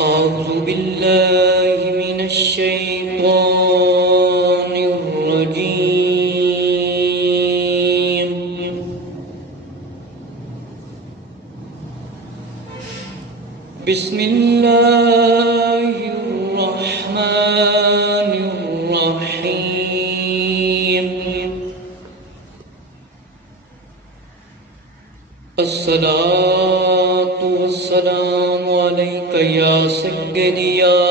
أعوذ بالله من الشيطان الرجيم. بسم الله الرحمن الرحيم. الصلاة والسلام عليك يا سيدي يا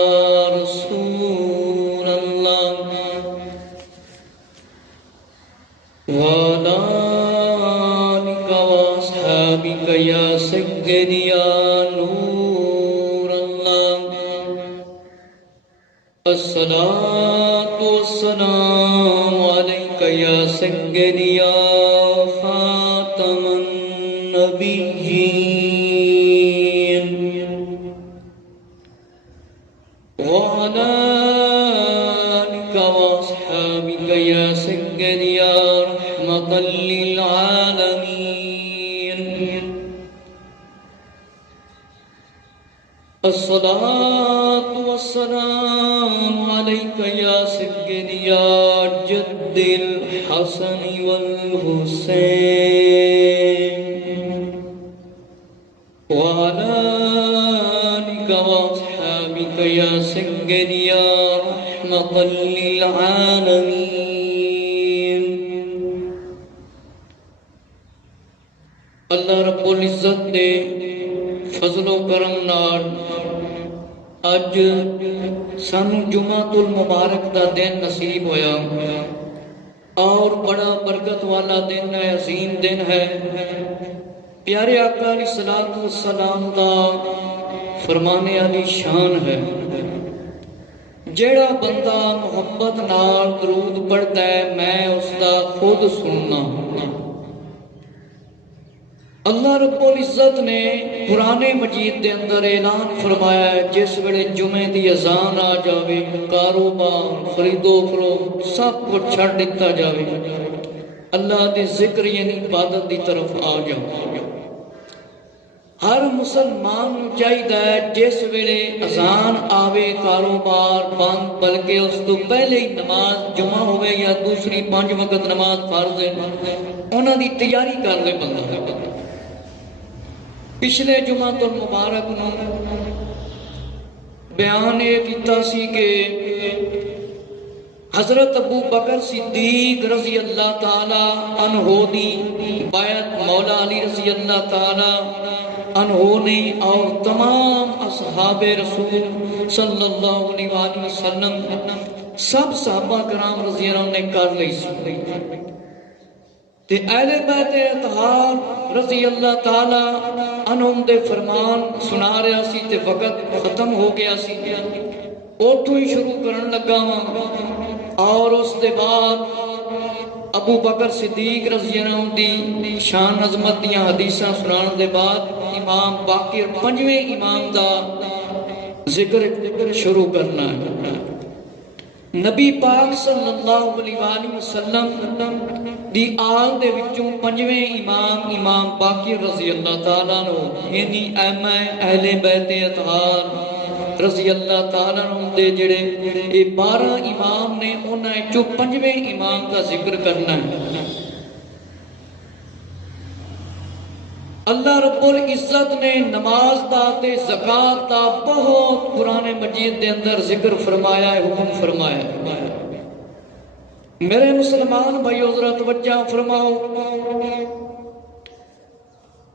رسول الله وعلى آلك وأصحابك يا سيدي يا نور الله. الصلاة والسلام عليك يا سيدي يا خاتم النبيين وعلى آلك وأصحابك يا سيدي يا رحمة للعالمين. الصلاة والسلام عليك يا سيدي يا جد الحسن والحسين وعلى آلك وأصحابك يا سيدي يا رحمة للعالمين. اللہ رب العزت نے فضل و کرم نال اج سانو جمعۃ المبارک دا دن نصیب ہویا اور بڑا برکت والا دن ہے، عظیم دن ہے. پیارے آقا علیہ الصلوۃ والسلام دا فرمانے علی شان ہے، جیڑا بندہ محبت نال درود پڑھتا ہے میں اس دا خود سننا. اللہ رب العزت نے قرآن مجید دے اندر اعلان فرمایا ہے جس ویلے جمعے دی اذان آ جاوے کاروبار خرید و فروخت سب کچھ چھڑ دتا جاوے، اللہ دے ذکر یعنی عبادت دی طرف آ جاؤ. ہر مسلمان چاہیے جس ویلے اذان آوے کاروبار بند بلکہ اس تو پہلے ہی نماز جمعہ ہوئے یا دوسری 5 وقت نماز فرض ہے انہاں دی تیاری کر لے بندہ. پچھلے جمعۃ المبارک نو بیان یہ کیتا سی کہ حضرت ابو بکر صدیق رضی اللہ تعالی عنہ دی بیعت مولا علی رضی اللہ تعالی عنہ نے اور تمام اصحاب رسول صلی اللہ علیہ وآلہ وسلم سب صحابہ کرام رضی اللہ عنہ نے کر لی سی. تے اہل بیت اطہار رضی اللہ تعالی عنہم دے فرمان سنا رہا سی تے وقت ختم ہو گیا سی. اوتھوں ہی شروع کرن لگا ہاں اور اس دے بعد ابو بکر صدیق رضی اللہ عنہ دی شان عظمت دیاں حدیثاں سنان دے بعد امام باقر 5ویں امام دا ذکر شروع کرنا ہے. نبی پاک صلی اللہ علیہ وآلہ وسلم دی آل دے وچوں 5ویں امام باقر رضی اللہ تعالیٰ عنہ یعنی ائمہ اہل بیت اطہار رضی اللہ تعالیٰ عنہ دے جڑے 12 امام نے انہاں وچوں 5ویں امام کا ذکر کرنا ہے. اللہ رب العزت نے نماز دا تے زکات دا بہت قرآن مجید دے اندر ذکر فرمایا ہے، حکم فرمایا ہے. میرے مسلمان بھائیو ذرا توجہ فرماؤ.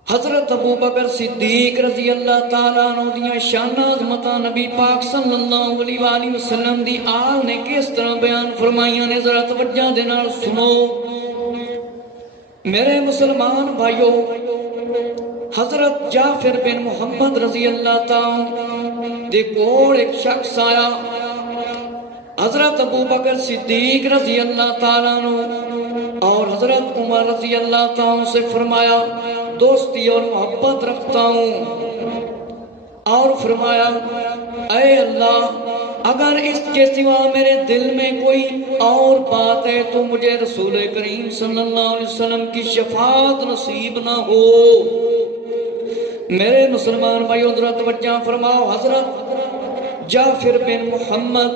حضرت ابو بکر صدیق رضی اللہ تعالیٰ عنہ دیاں شان عظمتاں نبی پاک صلی اللہ علیہ وآلہ وسلم دی آل نے کس طرح بیان فرمائیاں نے ذرا توجہ دے نال سنو. میرے مسلمان بھائیو حضرت جعفر بن محمد رضی اللہ تعالیٰ دے کول ایک شخص آیا. حضرت ابو بکر صدیق رضی اللہ تعالیٰ عنہ اور حضرت عمر رضی اللہ تعالیٰ عنہ سے فرمایا دوستی اور محبت رکھتا ہوں اور فرمایا اے اللہ اگر اس کے سوا میرے دل میں کوئی اور بات ہے تو مجھے رسول کریم صلی اللہ علیہ وسلم کی شفاعت نصیب نہ ہو۔ میرے مسلمان بھائیو ذرا توجہ فرماؤ، حضرت جعفر بن محمد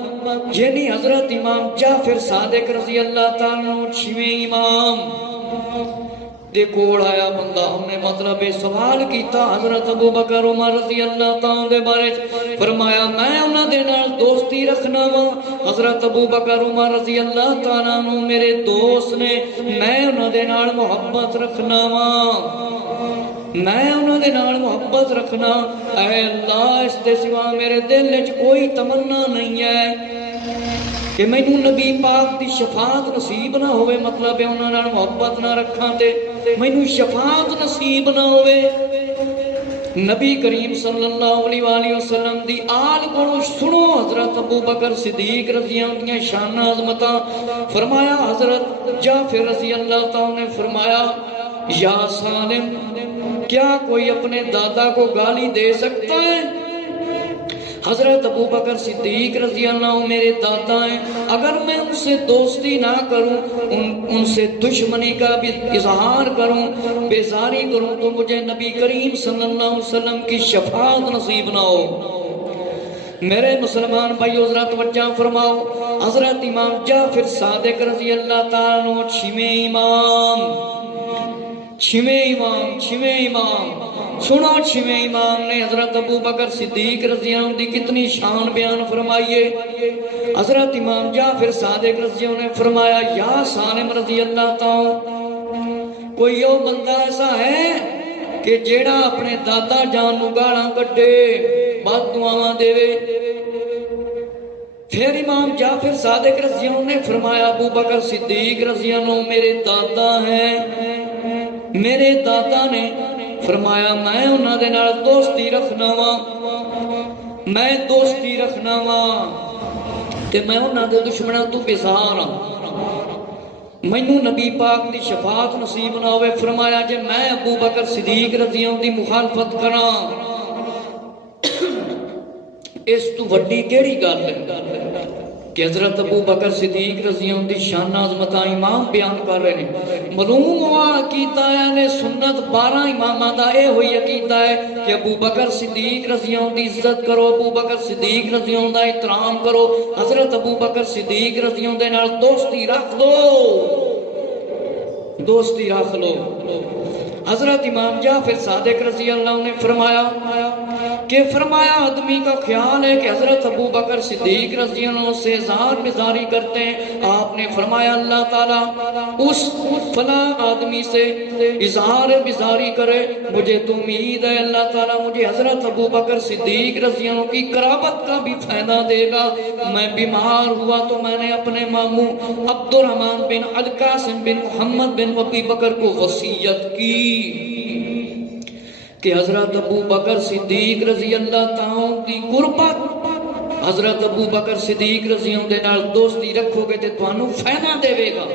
یعنی حضرت امام جعفر صادق رضی اللہ تعالیٰ عنہ 6ویں امام دے کول آیا بندہ، ہم نے مطلب سوال کیتا حضرت ابو بکر عمر رضی اللہ تعالیٰ دے بارے، فرمایا میں انہاں دے نال دوستی رکھنا وا۔ حضرت ابو بکر عمر رضی اللہ تعالیٰ عنہ میرے دوست نے، میں انہاں دے نال محبت رکھنا وا، میں انہاں دے نال محبت رکھنا۔ اے اللہ اس دے سوا میرے دل وچ کوئی تمنا نہیں ہے کہ مینوں نبی پاک دی شفاعت نصیب نہ ہوئے، مطلب ہے انہاں نال محبت نہ رکھاں تے مینوں شفاعت نصیب نہ ہوئے۔ نبی کریم صلی اللہ علیہ وآلہ وسلم دی آل کو سنو حضرت ابو بکر صدیق رضی اللہ عنہ شان عظمتاں۔ فرمایا حضرت جعفر رضی اللہ تعالیٰ نے فرمایا یا سالم کیا کوئی اپنے دادا کو گالی دے سکتا ہے؟ حضرت ابو بکر صدیق رضی اللہ عنہ میرے دادا ہیں، اگر میں ان سے دوستی نہ کروں، ان سے دشمنی کا بھی اظہار کروں، بیزاری کروں تو مجھے نبی کریم صلی اللہ علیہ وسلم کی شفاعت نصیب نہ ہو۔ میرے مسلمان بھائیو ذرا توجہ فرماؤ، حضرت امام جعفر صادق رضی اللہ تعالیٰ عنہ 6ویں امام، 6ویں امام سنو، 6ویں امام نے حضرت ابو بکر صدیق رضی اللہ عنہ دی کتنی شان بیان فرمائیے۔ حضرت امام جعفر صادق رضی اللہ عنہ نے فرمایا یا سالم رضی اللہ تعالیٰ کوئی یو بندہ ایسا ہے کہ جیڑا اپنے دادا جان نو گالاں کڈے، بد دعاواں دے۔ پھر امام جعفر صادق رضی اللہ عنہ نے فرمایا ابو بکر صدیق رضی اللہ عنہ میرے دادا ہیں، میرے دادا نے فرمایا میں انہاں دے نال دوستی رکھنا وا، میں دوستی رکھنا وا تے میں انہاں دے دشمناں تو بیزار ہاں، مینوں نبی پاک دی شفاعت نصیب نہ ہوئے۔ فرمایا جے میں ابو بکر صدیق رضی اللہ عنہ دی مخالفت کراں اس تو وڈی کیڑی گل ہے کہ حضرت ابو بکر صدیق رضی اللہ عنہ دی شان عظمتاں امام بیان کر رہے ہیں۔ معلوم ہوا عقیدہ اہل سنت 12 اماماں دا اے ہوئی عقیدہ ہے کہ ابو بکر صدیق رضی اللہ عنہ دی عزت کرو، ابو بکر صدیق رضی اللہ عنہ دا احترام کرو، حضرت ابو بکر صدیق رضی اللہ عنہ دے نال دوستی رکھ لو، دوستی رکھ لو۔ حضرت امام جعفر صادق رضی اللہ عنہ نے فرمایا آدمی کا خیال ہے کہ حضرت ابو بکر صدیق رضی اللہ عنہ سے اظہار بزاری کرتے ہیں۔ آپ نے فرمایا اللہ تعالیٰ اس فلاں آدمی سے اظہار بزاری کرے، مجھے تو امید ہے اللہ تعالیٰ مجھے حضرت ابو بکر صدیق رضی اللہ عنہ کی قرابت کا بھی فائدہ دے گا۔ میں بیمار ہوا تو میں نے اپنے ماموں عبد الرحمن بن القاسم بن محمد بن ابی بکر کو وصیت کی کہ حضرت ابو بکر صدیق رضی اللہ تعالیٰ کی قربت، حضرت ابو بکر صدیق رضی اللہ دے نال دوستی رکھو گے تے تانوں فائدہ دے گا۔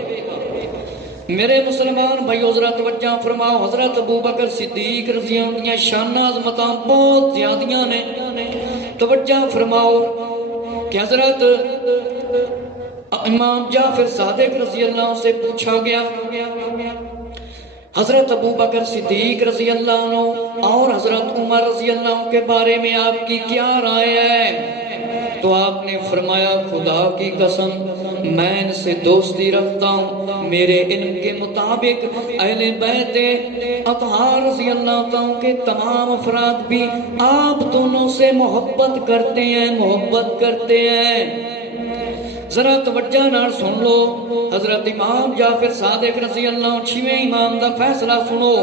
میرے مسلمان بھائیو ذرا توجہ فرماؤ، حضرت ابو بکر صدیق رضی اللہ عنہ شان عظمتاں بہت زیادیاں نے۔ توجہ فرماؤ کہ حضرت امام جعفر صادق رضی اللہ عنہ سے پوچھا گیا حضرت ابو بکر صدیق رضی اللہ عنہ اور حضرت عمر رضی اللہ عنہ کے بارے میں آپ کی کیا رائے ہے؟ تو آپ نے فرمایا خدا کی قسم میں ان سے دوستی رکھتا ہوں، میرے علم کے مطابق اہل بیت اطہار رضی اللہ عنہ کے تمام افراد بھی آپ دونوں سے محبت کرتے ہیں، محبت کرتے ہیں۔ ذرا توجہ نال سن لو، حضرت امام جعفر صادق رضی اللہ عنہ 6ویں امام دا فیصلہ سنو۔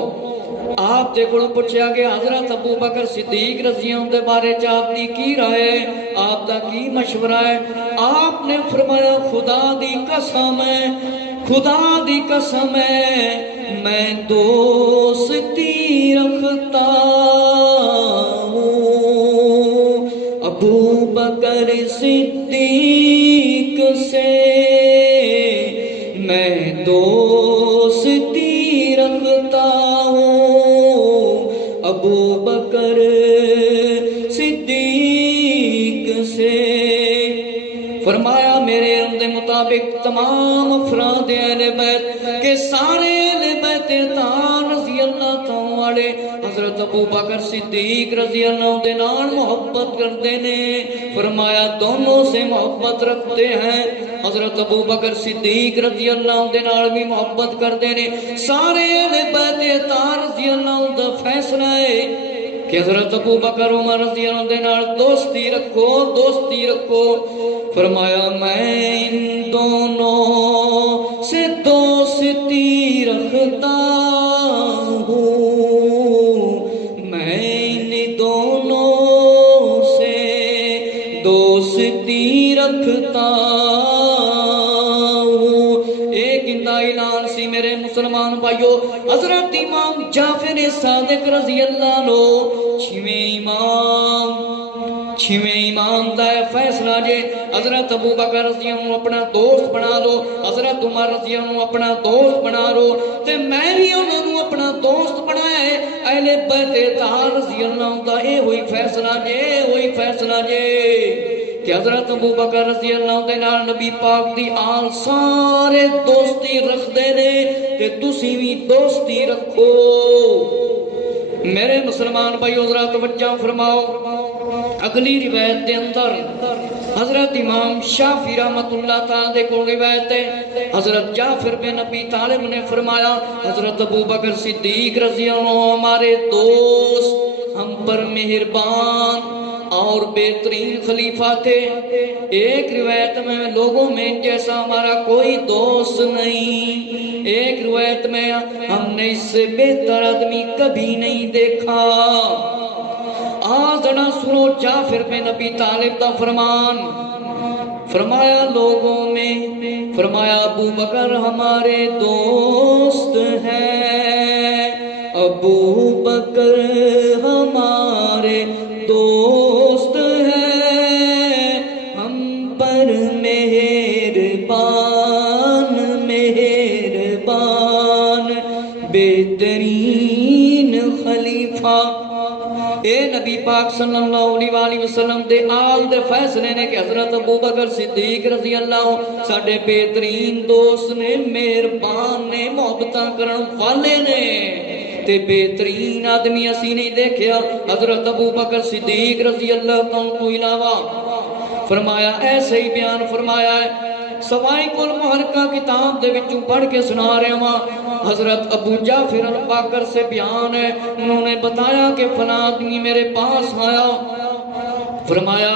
آپ دے کول پوچھا گیا حضرت ابو بکر صدیق رضی اللہ عنہ دے بارے چ آپ دی کی رائے ہے، آپ دا کی مشورہ ہے؟ آپ نے فرمایا خدا دی قسم ہے، خدا دی قسم ہے میں دوستی رکھتا ہوں ابو بکر صدیق سے، میں دوستی رکھتا ہوں ابو بکر صدیق مطابق تمام افراد اہل بیت کے سارے اہل بیت اطہار رضی اللہ تعالی حضرت ابو بکر صدیق رضی اللہ دے نال محبت کرتے نے. فرمایا دونوں سے محبت رکھتے ہیں. حضرت ابو بکر صدیق رضی اللہ دے نال بھی محبت کرتے نے. سارے اہل بیت اطہار رضی اللہ دا فیصلہ ہے کہ حضرت ابو بکر عمر رضی اللہ دے نال دوستی رکھو دوستی رکھو. فرمایا میں ان دونوں سے دوستی رکھتا ہوں, میں ان دونوں سے دوستی رکھتا ہوں. ایک اندہ اعلان سی میرے مسلمان بھائیو. حضرت امام جعفر صادق رضی اللہ عنہ چھویں امام دا فیصلہ جے حضرت ابو بکر رضی اللہ عنہ اپنا دوست بنا لو, حضرت عمر رضی اللہ عنہ اپنا دوست بنا لو, تے میں بھی انہوں نے اپنا دوست بنایا ہے. اہل بیت اطہار رضی اللہ عنہ دا اے ہوئی فیصلہ جے ہوئی فیصلہ جے کہ حضرت ابو بکر رضی اللہ عنہ دے نال نبی پاک دی آل سارے دوستی رکھ دے نے تے تسی بھی دوستی رکھو. میرے مسلمان بھائیو ذرا توجہ فرماؤ. اگلی روایت دے اندر حضرت امام شافعی رحمت اللہ تعالی دے کو روایت ہے. حضرت جعفر بن ابی طالب نے فرمایا حضرت ابو بکر صدیق رضی اللہ عنہ ہمارے دوست, ہم پر مہربان اور بہترین خلیفہ تھے. ایک روایت میں لوگوں میں جیسا ہمارا کوئی دوست نہیں, ایک روایت میں ہم نے اس سے بہتر آدمی کبھی نہیں دیکھا. آزنا سنو جعفر بن ابی طالب دا فرمان. فرمایا لوگوں میں فرمایا ابو بکر ہمارے دوست ہیں, ابو بکر ہمارے دوست ہیں, ہم پر مہربان مہربان بہترین خلیفہ. اے نبی پاک صلی اللہ علیہ وآلہ وسلم دے آل دے فیصلے نے کہ حضرت ابو بکر صدیق رضی اللہ ساڑھے بہترین دوست نے, مہربان نے, محبتاں کرن والے نے, تے بہترین آدمی اسی نہیں دیکھیا حضرت ابو بکر صدیق رضی اللہ عنہ کو علاوہ. فرمایا ایسے ہی بیان فرمایا ہے. سوائی کل محرکہ کتاب دے وچوں پڑھ کے سنا رہے ہوں. حضرت ابو جعفر الباقر سے بیان ہے, انہوں نے بتایا کہ فلاں آدمی میرے پاس آیا. فرمایا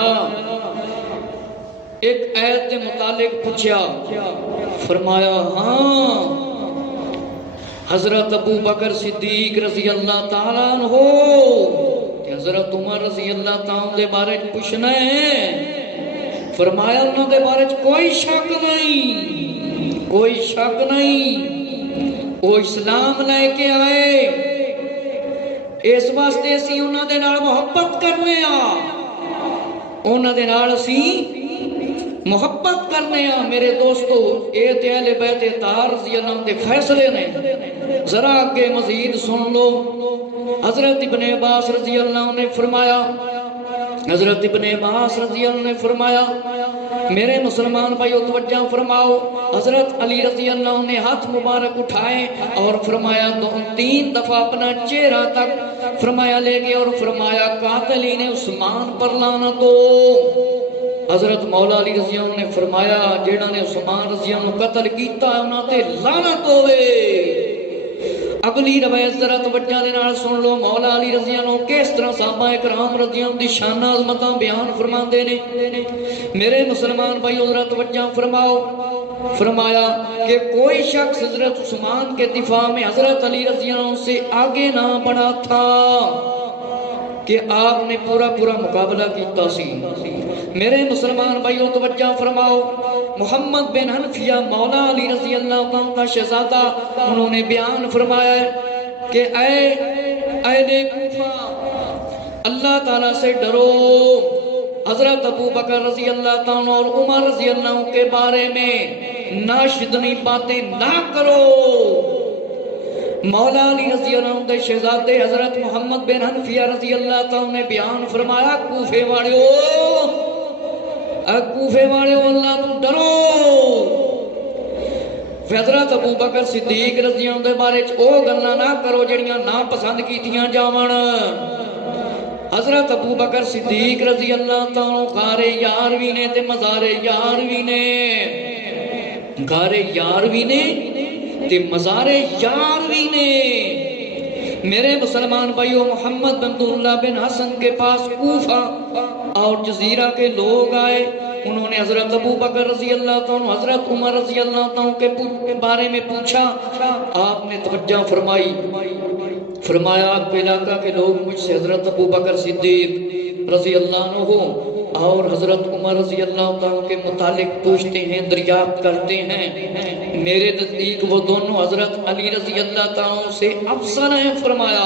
ایک آیت کے متعلق پوچھا. فرمایا ہاں حضرت ابو بکر صدیق رضی اللہ تعالیٰ عنہ کہ حضرت عمر رضی اللہ تعالیٰ دے بارے پوچھنا ہے. فرمایا انہوں دے بارے کوئی شک نہیں, کوئی شک نہیں, وہ اسلام لے کے آئے, اس واسطے اسی انہوں دے نال محبت کرنے انہوں دے نال اسی محبت کرنے میرے دوستو. اے تے اہل بیت اطہار رضی اللہ عنہ دے فیصلے نے. ذرا آگے مزید سن لو. حضرت ابن عباس رضی اللہ عنہ نے فرمایا, حضرت ابن عباس رضی اللہ عنہ نے فرمایا میرے مسلمان بھائیو توجہ فرماؤ. حضرت علی رضی اللہ عنہ نے ہاتھ مبارک اٹھائے اور فرمایا 3 دفعہ اپنا چہرہ تک فرمایا لے گئے اور فرمایا قاتلین عثمان پر لعنت ہو. حضرت مولا علی رضی اللہ عنہ نے فرمایا جنہاں نے عثمان رضی اللہ عنہ قتل کیتا انہاں تے لعنت ہوئے. اگلی روایت ذرا توجہ دے نال سن لو. مولا علی رضی اللہ عنہ کس طرح صحابہ کرام رضی اللہ عنہ دی شان عظمتاں بیان فرماندے نے. میرے مسلمان بھائیو ذرا توجہ فرماؤ. فرمایا کہ کوئی شخص حضرت عثمان کے دفاع میں حضرت علی رضی اللہ عنہ سے آگے نہ بڑھا تھا کہ آپ نے پورا مقابلہ کیتا سی. میرے مسلمان بھائیو توجہ فرماؤ. محمد بن حنفیہ مولا علی رضی اللہ عنہ کا شہزادہ انہوں نے بیان فرمایا کہ اے اہل کوفہ اللہ تعالیٰ سے ڈرو. حضرت ابو بکر رضی اللہ عنہ اور عمر رضی اللہ عنہ کے بارے میں ناشدنی باتیں نہ کرو. مولا علی رضی اللہ عنہ کے شہزادے حضرت محمد بن حنفیہ رضی اللہ عنہ نے بیان فرمایا کوفے والو اے کوفے والے اللہ تو ڈرو۔ حضرت ابو بکر صدیق رضی اللہ دے بارے او گلاں نہ کرو جڑیاں نا پسند کیتیاں جاون۔ حضرت ابو بکر صدیق رضی اللہ تعالی غار یار بھی نے تے مزار یار بھی نے، غار یار بھی نے تے مزار یار بھی نے۔ میرے مسلمان بھائیو، محمد بن عبداللہ بن حسن کے پاس کوفہ اور جزیرہ کے لوگ آئے، انہوں نے حضرت ابو بکر رضی اللہ تعالیٰ حضرت عمر رضی اللہ تعالیٰ کے بارے میں پوچھا۔ آپ نے توجہ فرمائی، فرمایا آپ کے علاقہ کے لوگ مجھ سے حضرت ابو بکر صدیق رضی اللہ عنہ اور حضرت عمر رضی اللہ تعالیٰ کے متعلق پوچھتے ہیں، دریافت کرتے ہیں۔ میرے نزدیک وہ دونوں حضرت علی رضی اللہ تعالیٰ سے افضل ہیں۔ فرمایا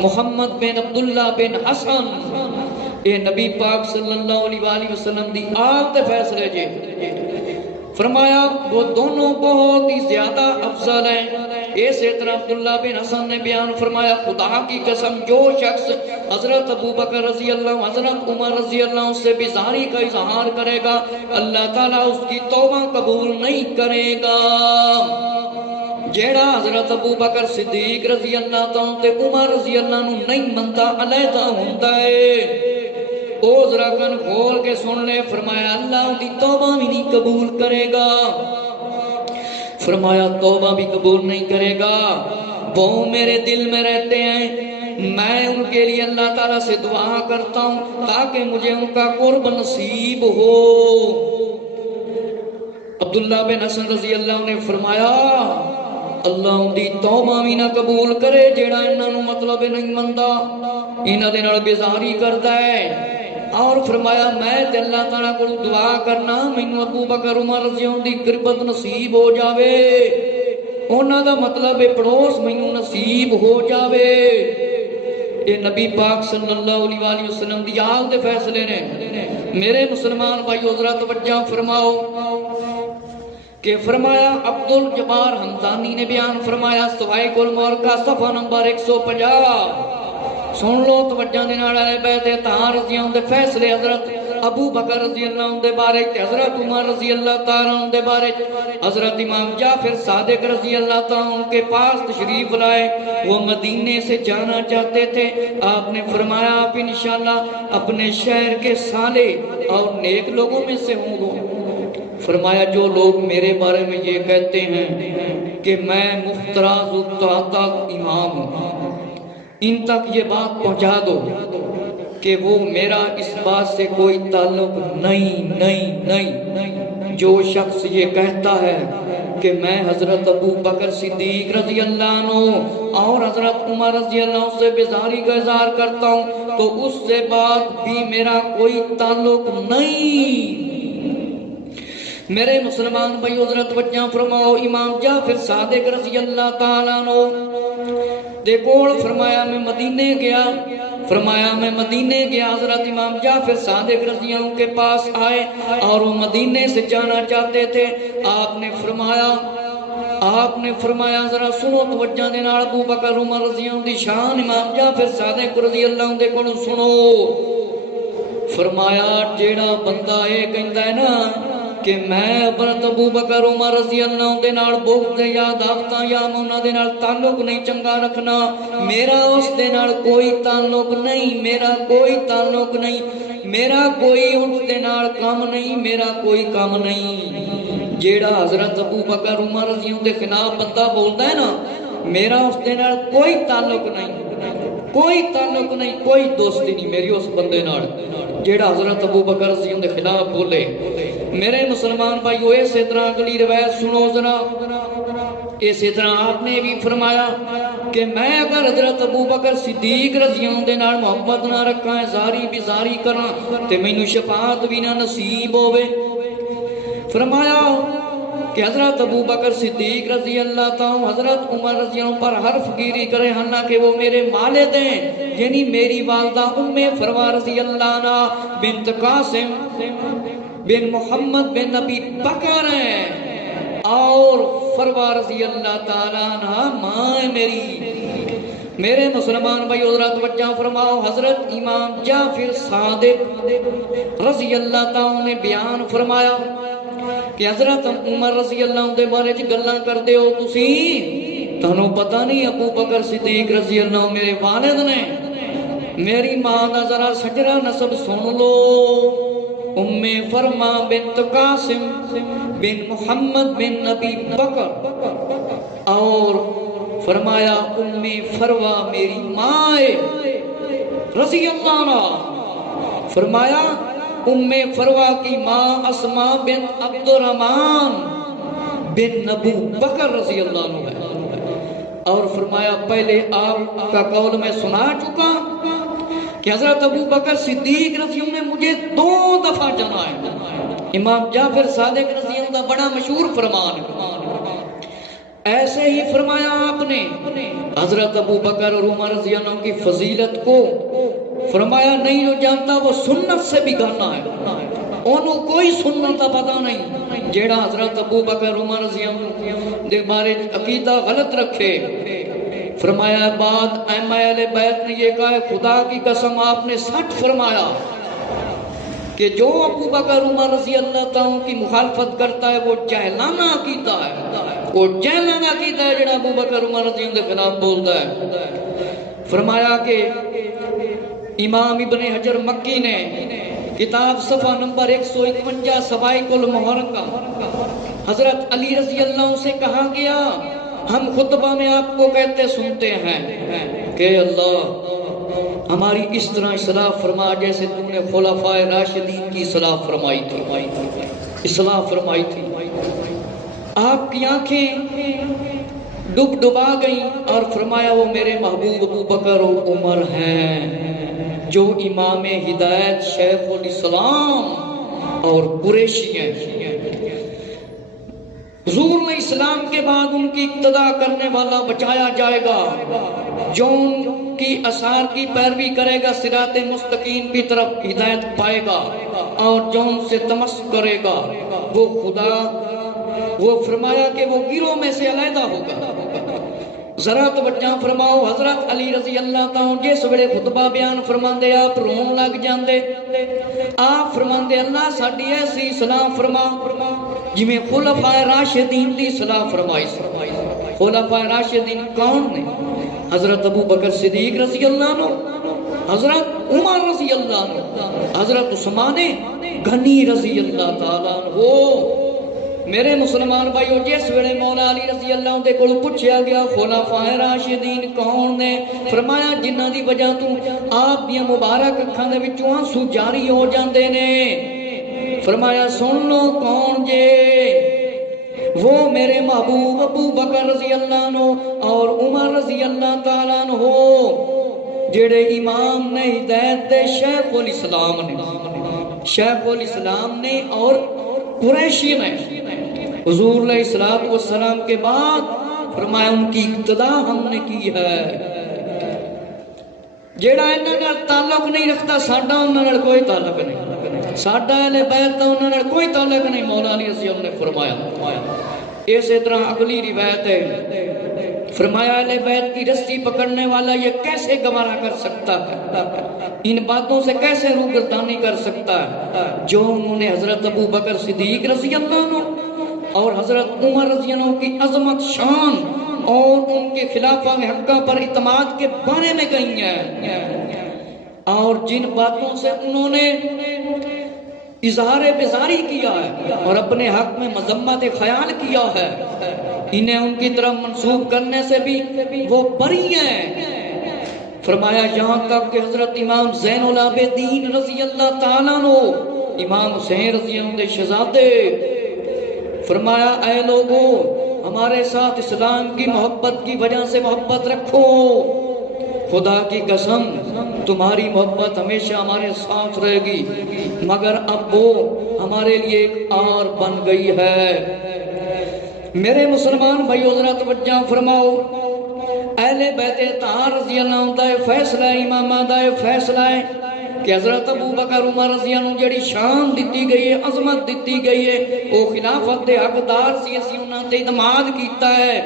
محمد بن عبداللہ بن حسن، اے نبی پاک صلی اللہ علیہ وآلہ وسلم دی آپ دے فیصلے جے۔ فرمایا وہ دونوں بہت ہی زیادہ افضل ہیں۔ اسی طرح عبداللہ بن حسن نے بیان فرمایا، خدا کی قسم جو شخص حضرت ابو بکر رضی اللہ حضرت عمر رضی اللہ سے بیزاری کا اظہار کرے گا، اللہ تعالیٰ اس کی توبہ قبول نہیں کرے گا۔ جیڑا حضرت ابو بکر صدیق رضی اللہ تعالیٰ تے عمر رضی اللہ نو نہیں منتا، علیحدہ ہوندا ہے، او ذرا کن کھول کے سن لے۔ فرمایا اللہ ان کی توبہ بھی نہیں قبول کرے گا۔ فرمایا توبہ بھی قبول نہیں کرے گا، وہ میرے دل میں رہتے ہیں، میں ان کے لیے اللہ تعالیٰ سے دعا کرتا ہوں تاکہ مجھے ان کا قرب نصیب ہو۔ عبداللہ بن حسن رضی اللہ نے فرمایا اللہ ان دی توبہ بھی نہ قبول کرے جیڑا انہاں نو مطلب نہیں مندا، انہاں دے نال بیزاری کردا ہے۔ اور فرمایا میں تے اللہ تعالیٰ کو دعا کرنا مینوں ابو بکر عمر رضی اللہ دی قربت نصیب ہو جاوے، انہاں دا مطلب پڑوس مینوں نصیب ہو جاوے۔ اے نبی پاک صلی اللہ علیہ وآلہ وسلم دی آپ دے فیصلے نے۔ میرے مسلمان بھائیو ذرا توجہ فرماؤ کہ فرمایا عبد الجبار حمدانی نے بیان فرمایا سوائق الملک کا صفحہ نمبر 150، سن لو توجہ دے نال اہل بیت اطہار رضی اللہ دے فیصلے حضرت ابو بکر رضی اللہ عنہ دے بارے، حضرت عمر رضی اللہ تعالیٰ عنہ دے بارے، حضرت امام جعفر صادق رضی اللہ تعالیٰ عنہ کے پاس تشریف لائے، وہ مدینے سے جانا چاہتے تھے۔ آپ نے فرمایا آپ انشاءاللہ اپنے شہر کے صالح اور نیک لوگوں میں سے ہوں گے۔ فرمایا جو لوگ میرے بارے میں یہ کہتے ہیں کہ میں مفتراض الطاعت امام ہوں، ان تک یہ بات پہنچا دو کہ وہ میرا اس بات سے کوئی تعلق نہیں۔ جو شخص یہ کہتا ہے کہ میں حضرت ابو بکر صدیق رضی اللہ عنہ اور حضرت عمر رضی اللہ عنہ سے بیزاری کا اظہار کرتا ہوں تو اس سے بات بھی میرا کوئی تعلق نہیں۔ میرے مسلمان بھائی حضرت وجہ فرماؤ امام جعفر صادق رضی اللہ تعالیٰ عنہ دیکھوڑ فرمایا میں مدینے گیا، فرمایا میں مدینے گیا، حضرت امام جعفر صادق رضی اللہ عنہ کے پاس آئے اور وہ مدینے سے جانا چاہتے تھے۔ آپ نے فرمایا ذرا سنو توجہ دے نال ابو بکر عمر رضی اللہ عنہ دی شان امام جعفر صادق رضی اللہ عنہ دے کولوں سنو۔ فرمایا جیڑا بندہ اے کہندا ہے نا کہ میں حضرت ابو بکر عمر رضی اللہ عنہ دے نال بغض یا عداوتاں یا انہاں دے نال تعلق نہیں چنگا رکھنا، میرا اس دے نال کوئی تعلق نہیں، میرا کوئی تعلق نہیں، میرا کوئی اس دے نال کام نہیں، میرا کوئی کام نہیں۔ جیڑا حضرت ابو بکر عمر رضی اللہ عنہ دے خلاف بندہ بولدا ہے نا، میرا اس دے نال کوئی تعلق نہیں، کوئی تعلق نہیں، کوئی دوستی نہیں میری اس بندے نال جیڑا حضرت ابو بکر رضی اللہ عنہ دے خلاف بولے۔ میرے مسلمان بھائیو اسی طرح اگلی روایت سنو ذرا۔ اسی طرح آپ نے بھی فرمایا کہ میں اگر حضرت ابو بکر صدیق رضی اللہ عنہ دے نال محبت نہ رکھاں، زاری بیزاری کراں تے مینوں شفاعت بھی نہ نصیب ہوے۔ فرمایا کہ حضرت ابو بکر صدیق رضی اللہ تعالیٰ حضرت عمر رضی اللہ پر حرف گیری کرے حالانکہ وہ میرے والد ہیں، یعنی میری والدہ ام فروا رضی اللہ عنہ بنت قاسم بن محمد بن نبی بکر ہیں اور فروا رضی اللہ تعالیٰ عنہ ماں میری۔ میرے مسلمان بھائی حضرت توجہ فرماؤ، حضرت امام جعفر صادق رضی اللہ تعالیٰ نے بیان فرمایا کہ حضرت عمر رضی اللہ دے بارے چ گلاں کردے ہو تسی، تانوں پتہ نہیں ابو بکر صدیق رضی اللہ میرے والد نے، میری ماں دا ذرا سجرہ نسب سن لو، ام فرما بنت قاسم بن محمد بن نبی بکر، اور فرمایا ام فروا میری ماں رضی اللہ عنہ، فرمایا ام فروا کی ماں اسماء بن عبد الرحمن بن ابو بکر رضی اللہ عنہ ہے، اور فرمایا پہلے آپ کا قول میں سنا چکا کہ حضرت ابو بکر صدیق رضی اللہ نے مجھے 2 دفعہ جانا ہے۔ امام جعفر صادق رضی اللہ بڑا مشہور فرمان ہے۔ ایسے ہی فرمایا آپ نے حضرت ابو بکر اور عمر رضی اللہ عنہ کی فضیلت کو، فرمایا نہیں جو جانتا وہ سنت سے بھی گانا ہے، انہوں کوئی سنت کا پتہ نہیں، جیڑا حضرت ابو بکر عمر رضی اللہ عنہ دے بارے عقیدہ غلط رکھے۔ فرمایا بعد ائمہ اہل بیت نے یہ کہا ہے خدا کی قسم آپ نے سچ فرمایا کہ جو ابو بکر عمر رضی اللہ تعالیٰ کی مخالفت کرتا ہے وہ جہلانہ عقیدہ ہے، وہ جہلانہ عقیدہ ہے جڑا ابو بکر عمر رضی اللہ کے خلاف بولتا ہے۔ فرمایا کہ امام ابن حجر مکی نے کتاب صفحہ نمبر 151 سوائق المحرقہ، حضرت علی رضی اللہ سے کہا گیا ہم خطبہ میں آپ کو کہتے سنتے ہیں کہ اللہ ہماری اس طرح اصلاح فرما جیسے تم نے خلفائے راشدین کی اصلاح فرمائی تھی، اصلاح فرمائی تھی۔ آپ کی آنکھیں ڈبا گئیں اور فرمایا وہ میرے محبوب ابو بکر و عمر ہیں جو امام ہدایت شیخ الاسلام اور قریشی ہیں، حضور نے اسلام کے بعد ان کی اقتدا کرنے والا بچایا جائے گا، جو ان کی آثار کی پیروی کرے گا صراط مستقیم کی طرف ہدایت پائے گا، اور جو ان سے تمسک کرے گا وہ خدا، وہ فرمایا کہ وہ گروہ میں سے علیحدہ ہوگا۔ ذرا توجہ فرماؤ، حضرت علی رضی اللہ تعالیٰ جس ویلے خطبہ بیان فرماندے آپ رون لگ جاندے، آپ فرماندے اللہ ساڈی ایسی اصلاح فرما جویں خلفائے راشدین دی اصلاح فرمائی۔ خلفائے راشدین کون نے؟ حضرت ابو بکر صدیق رضی اللہ عنہ، حضرت عمر رضی اللہ عنہ، حضرت عثمان غنی رضی اللہ تعالیٰ عنہ۔ میرے مسلمان بھائیو جس ویلے مولا علی رضی اللہ عنہ دے کول پوچھا گیا خلفائے راشدین کون نے، فرمایا جنہاں دی وجہ تو آپ دی مبارک اکھاں دے وچوں آنسو جاری ہو جاندے نے۔ فرمایا سن لو کون جے، وہ میرے محبوب ابو بکر رضی اللہ عنہ اور عمر رضی اللہ تعالیٰ عنہ جڑے امام نے ہدایت دے شیخ الاسلام نے، شیخ الاسلام نے اور قریشی نے۔ حضور علیہ السلام کے بعد فرمایا ان کی ابتدا ہم نے کی ہے، جیڑا انہاں نال تعلق نہیں رکھتا ساڈا انہاں نال کوئی تعلق نہیں، ساڈا اہل بیت دا انہاں نال کوئی تعلق نہیں۔ مولا علی رضی اللہ نے فرمایا۔ اسی طرح اگلی روایت ہے، فرمایا اہل بیت کی رسی پکڑنے والا یہ کیسے گوارا کر سکتا ہے، ان باتوں سے کیسے روگردانی کر سکتا ہے جو انہوں نے حضرت ابو بکر صدیق رضی اللہ عنہ اور حضرت عمر رضی اللہ عنہ کی عظمت شان اور ان کے خلافہ میں حقہ پر اعتماد کے بارے میں کہی ہیں، اور جن باتوں سے انہوں نے اظہار بیزاری کیا ہے اور اپنے حق میں مذمت خیال کیا ہے، انہیں ان کی طرف منسوب کرنے سے بھی وہ بری ہیں۔ فرمایا یہاں تک کہ حضرت امام زین العابدین رضی اللہ تعالیٰ عنہ، امام حسین رضی اللہ عنہ شہزادے، فرمایا اے لوگو ہمارے ساتھ اسلام کی محبت کی وجہ سے محبت رکھو، خدا کی قسم تمہاری محبت ہمیشہ ہمارے ساتھ رہے گی، مگر اب وہ ہمارے لیے ایک آر بن گئی ہے۔ میرے مسلمان بھائیو ذرا توجہ فرماؤ، اہل بیت اطہار رضی اللہ عنہ دا فیصلہ ہے، امامہ دا فیصلہ ہے کہ حضرت ابو بکر عمر رضی اللہ عنہ جڑی شان دیتی گئی ہے، عظمت دیتی گئی ہے، وہ خلافت دے حقدار سی، اسی انہاں تے اعتماد کیتا ہے،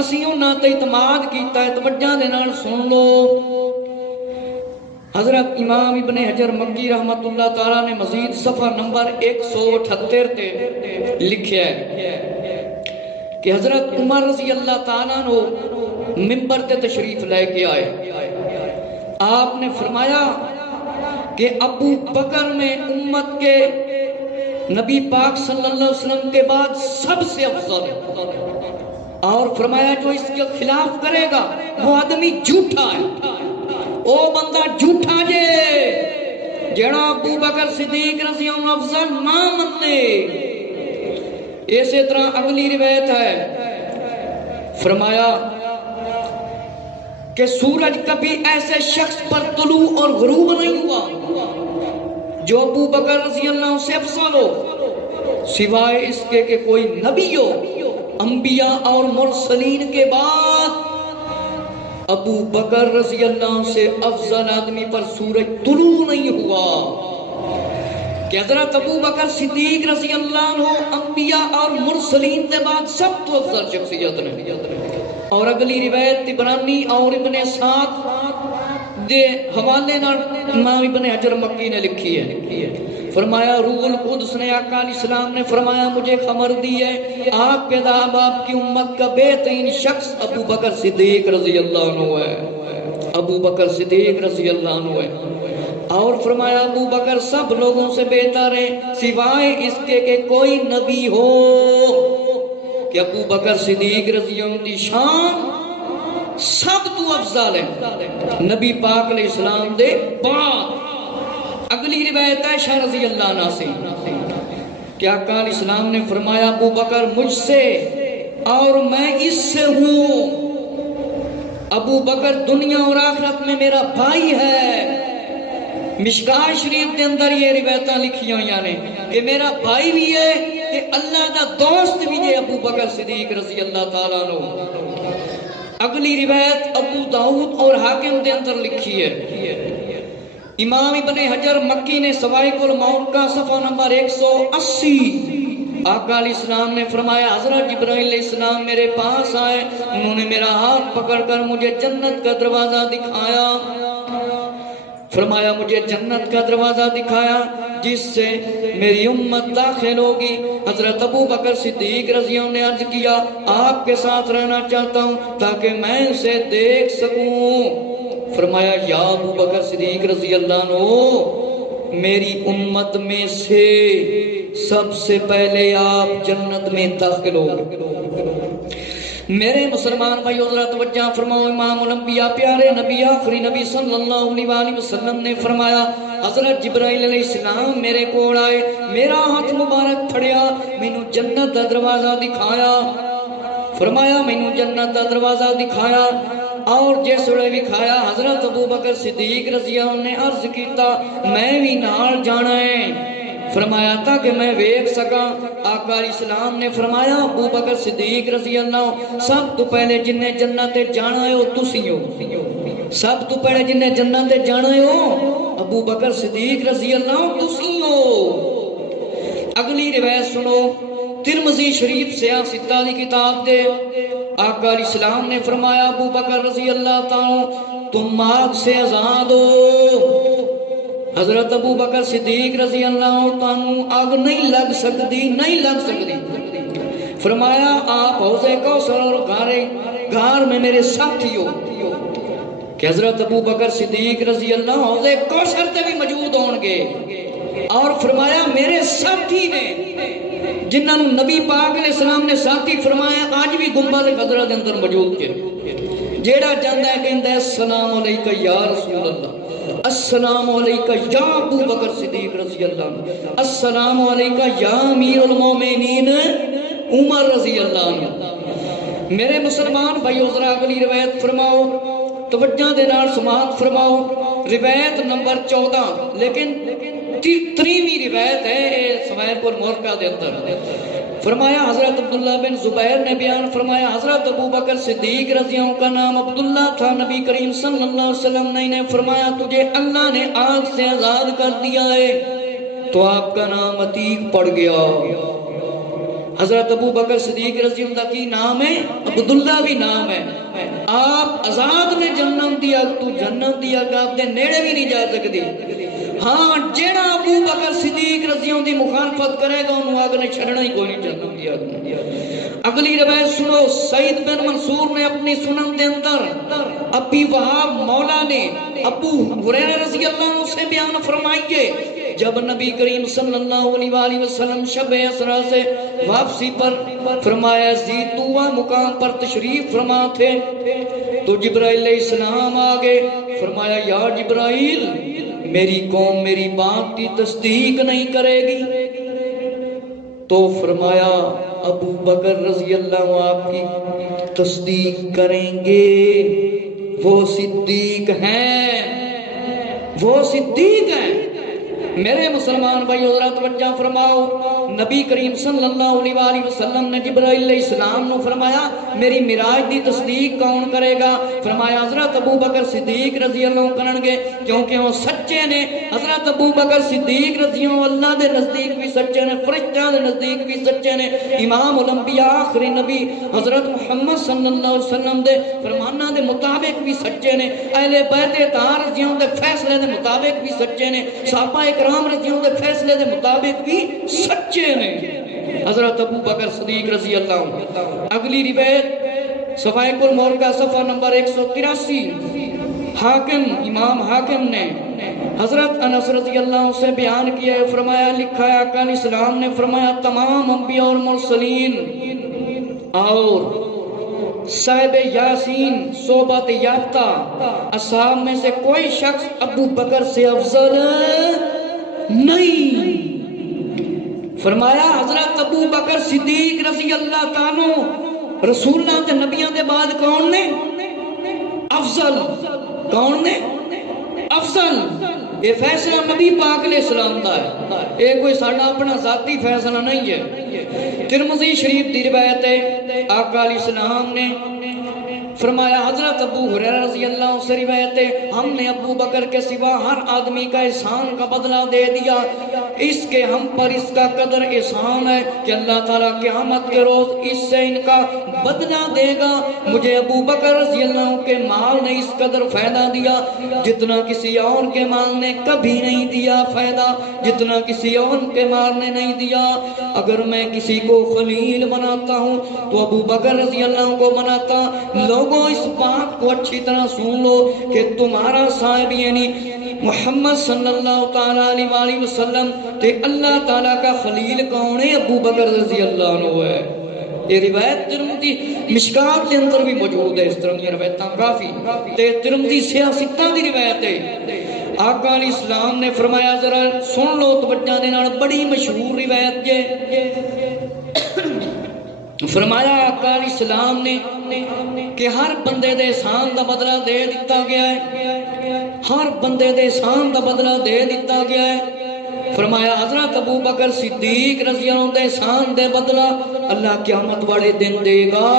اسی انہاں تے اعتماد کیتا ہے. توجہ دے نال سن لو. حضرت امام ابن حجر مکی رحمت اللہ تعالیٰ نے مزید صفحہ نمبر 178 تے لکھیا ہے کہ حضرت عمر رضی اللہ تعالیٰ نو منبر تے تشریف لے کے آئے. آپ نے فرمایا کہ ابو بکر میں امت کے نبی پاک صلی اللہ علیہ وسلم کے بعد سب سے افضل ہے. اور فرمایا جو اس کے خلاف کرے گا وہ آدمی جھوٹا ہے. او بندہ جھوٹا جے جڑا ابو بکر صدیق رضی اللہ عنہ افضل نہ منے. اسی طرح اگلی روایت ہے فرمایا کہ سورج کبھی ایسے شخص پر طلوع اور غروب نہیں ہوا جو ابو بکر رضی اللہ عنہ سے افضل ہو سوائے اس کے کہ کوئی نبی ہو. انبیاء اور مرسلین کے بعد ابو بکر رضی اللہ عنہ سے افضل آدمی پر سورج طلوع نہیں ہوا. کہ حضرت ابو بکر صدیق رضی اللہ عنہ انبیاء اور مرسلین کے بعد سب تو افضل شخصیت نے. اور اگلی روایت طبرانی اور ابن سعد دے حوالے نال امام ابن حجر مکی نے لکھی ہے. فرمایا روح القدس نے آقا علیہ السلام نے فرمایا مجھے خبر دی ہے آپ کے بعد آپ کی امت کا بہترین شخص ابو بکر صدیق رضی اللہ عنہ ہے. ابو بکر صدیق رضی اللہ عنہ ہے. اور فرمایا ابو بکر سب لوگوں سے بہتر ہے سوائے اس کے کہ کوئی نبی ہو. کہ ابو بکر صدیق رضی اللہ عنہ کی شان سب تو افضل ہے نبی پاک علیہ السلام دے بعد. اگلی روایت ہے عائشہ رضی اللہ عنہ سے کہ آقا علیہ السلام نے فرمایا ابو بکر مجھ سے اور میں اس سے ہوں. ابو بکر دنیا اور آخرت میں میرا بھائی ہے. مشکاہ شریف کے اندر یہ روایتاں لکھی ہوئی ہیں کہ میرا بھائی بھی ہے کہ اللہ دا دوست بھی ہے ابو بکر صدیق رضی اللہ تعالیٰ عنہ. اگلی روایت ابو داؤد اور حاکم کے اندر لکھی ہے. امام ابن حجر مکی نے سوائق الموت کا صفحہ نمبر 180 آقا علیہ السلام نے فرمایا حضرت جبرائیل علیہ السلام میرے پاس آئے. انہوں نے میرا ہاتھ پکڑ کر مجھے جنت کا دروازہ دکھایا. فرمایا مجھے جنت کا دروازہ دکھایا جس سے میری امت داخل ہوگی. حضرت ابو بکر صدیق رضی اللہ عنہ نے عرض کیا آپ کے ساتھ رہنا چاہتا ہوں تاکہ میں اسے دیکھ سکوں. فرمایا یا ابو بکر صدیق رضی اللہ عنہ میری امت میں سے سب سے پہلے آپ جنت میں داخل ہو. میرے مسلمان بھائی حضرت توجہ فرماؤ. امام الانبیاء پیارے نبی آخری نبی صلی اللہ علیہ وسلم نے فرمایا حضرت جبرائیل علیہ السلام میرے کول آئے میرا ہاتھ مبارک پھڑیا مینوں جنت دا دروازہ دکھایا. فرمایا مینوں جنت دا دروازہ دکھایا اور جس ویلے دکھایا حضرت ابو بکر صدیق رضی اللہ عنہ نے عرض کیتا میں بھی نال جانا ہے. فرمایا تھا کہ میں ویکھ سکاں. آقا علیہ السلام نے فرمایا ابو بکر صدیق رضی اللہ عنہ سب تو پہلے جن نے جنت جانا ہے وہ تسی ہو. سب تو پہلے جن نے جنت جانا ہے وہ ابو بکر صدیق رضی اللہ عنہ تسی ہو. اگلی روایت سنو ترمذی شریف سیاہ ستہ دی کتاب دے آقا علیہ السلام نے فرمایا ابو بکر رضی اللہ تعالی تم آگ سے آزاد ہو. حضرت ابو بکر صدیق رضی اللہ عنہ آگ نہیں لگ سکتی. فرمایا آپ حوض کوثر اور غار میں میرے ساتھی ہو. کہ حضرت ابو بکر صدیق رضی اللہ عنہ حوض کوثر تے بھی موجود ہون گے. اور فرمایا میرے ساتھی نے جنہاں نو نبی پاک علیہ السلام نے ساتھی فرمایا آج بھی گنبد خضرا دے اندر موجود کے جیڑا جاندا ہے کہندا ہے السلام علیکہ یا رسول اللہ السلام علیکہ یا ابو بکر صدیق رضی اللہ عنہ السلام علیکہ یا امیر المومنین عمر رضی اللہ عنہ. میرے مسلمان بھائی ذرا اگلی روایت فرماؤ توجہ دے نال سماعت فرماؤ. روایت نمبر 14 لیکن 3ویں روایت ہے سوائق المورکہ دے اندر. فرمایا حضرت عبداللہ بن زبیر نے بیان فرمایا حضرت ابو بکر صدیق رضی اللہ عنہ کا نام عبداللہ تھا. نبی کریم صلی اللہ علیہ وسلم نے فرمایا تجھے اللہ نے آگ سے آزاد کر دیا ہے تو آپ کا نام عتیق پڑ گیا. حضرت ابو بکر صدیق رضی اللہ کی نام ہے، عبداللہ بھی نام ہے. آپ آزاد میں جنم دیا، تو جنم دیا کہ آپ دے نیڑے بھی نہیں جا سکتی. ہاں جیڑا ابو بکر صدیق رضی اللہ دی مخالفت کرے گا انہوں آگے نے چھڑنا ہی کوئی نہیں جنم دیا. اگلی روایت سنو. سعید بن منصور نے اپنی سنن دے اندر ابی وہاب مولا نے ابو ہریرہ رضی اللہ عنہ سے بیان فرمائیے جب نبی کریم صلی اللہ علیہ وآلہ وسلم شب اسرا سے واپسی پر فرمایا زیتوا مقام پر تشریف فرما تھے تو جبرائیل علیہ السلام آگے فرمایا یا جبرائیل میری قوم میری بات کی تصدیق نہیں کرے گی. تو فرمایا ابو بکر رضی اللہ عنہ آپ کی تصدیق کریں گے، وہ صدیق ہیں، وہ صدیق ہیں. میرے مسلمان بھائی حضرات توجہ فرماؤ. نبی کریم صلی اللہ علیہ وآلہ وسلم نے جبرائیل علیہ السلام نے فرمایا میری معراج دی تصدیق کون کرے گا؟ فرمایا حضرت ابو بکر صدیق رضی اللہ عنہ کرن گے کیونکہ وہ سچے نے. حضرت ابو بکر صدیق رضی اللہ عنہ اللہ دے نزدیک بھی سچے نے، فرشتوں دے نزدیک بھی سچے نے، امام الانبیاء آخری نبی حضرت محمد صلی اللہ علیہ وسلم دے فرمانہ دے مطابق بھی سچے نے، اہل بیت اطہار رضی اللہ دے فیصلے دے مطابق بھی سچے نے، صحابہ کرام رضی اللہ دے فیصلے دے مطابق بھی سچے نے حضرت ابو بکر صدیق رضی اللہ عنہ. اگلی روایت صفائق المورکہ صفحہ نمبر 183 حاکم امام حاکم نے حضرت انس رضی اللہ عنہ سے بیان کیا ہے. فرمایا لکھا ہے آقا علیہ السلام نے فرمایا تمام انبیاء اور مرسلین اور صاحب یاسین صحبت یافتہ اصحاب میں سے کوئی شخص ابو بکر سے افضل نہیں. فرمایا حضرت ابو بکر صدیق رضی اللہ تعالیٰ رسول اللہ تے نبیوں دے بعد کون نے افضل؟ کون نے افضل؟ یہ فیصلہ نبی پاک علیہ السلام دا ہے، یہ کوئی ساڑھا اپنا ذاتی فیصلہ نہیں ہے. ترمذی شریف دی روایت ہے آقا علیہ السلام نے فرمایا حضرت ابو ہریرہ رضی اللہ عنہ سے روایت ہے ہم نے ابو بکر کے سوا ہر آدمی کا احسان کا بدلہ دے دیا، اس کے ہم پر اس کا قدر احسان ہے کہ اللہ تعالیٰ قیامت کے روز اس سے ان کا بدلہ دے گا. مجھے ابو بکر رضی اللہ عنہ کے مال نے اس قدر فائدہ دیا جتنا کسی اور کے مال نے کبھی نہیں دیا، فائدہ جتنا کسی اور کے مال نے نہیں دیا. اگر میں کسی کو خلیل بناتا ہوں تو ابو بکر رضی اللہ عنہ کو بناتا. لوگوں اس بات کو اچھی طرح سن لو کہ تمہارا صاحب یعنی محمد صلی اللہ تعالیٰ علیہ وآلہ وسلم تے اللہ تعالیٰ کا خلیل کون ہے؟ ابو بکر رضی اللہ عنہ ہے. یہ روایت ترمذی مشکات کے اندر بھی موجود ہے. اس طرح کی روایتاں کافی تے ترمذی سیاستہ دی روایت ہے. آقا علیہ السلام نے فرمایا ذرا سن لو توجہ دے نال، بڑی مشہور روایت ہے. فرمایا آقا علیہ السلام نے کہ ہر بندے دے احسان دا بدلہ دے دیتا گیا ہے، ہر بندے دے احسان دا بدلہ دے دیتا گیا ہے. فرمایا حضرت ابو بکر صدیق رضی اللہ عنہ دے احسان دے بدلہ اللہ قیامت والے دن دے گا.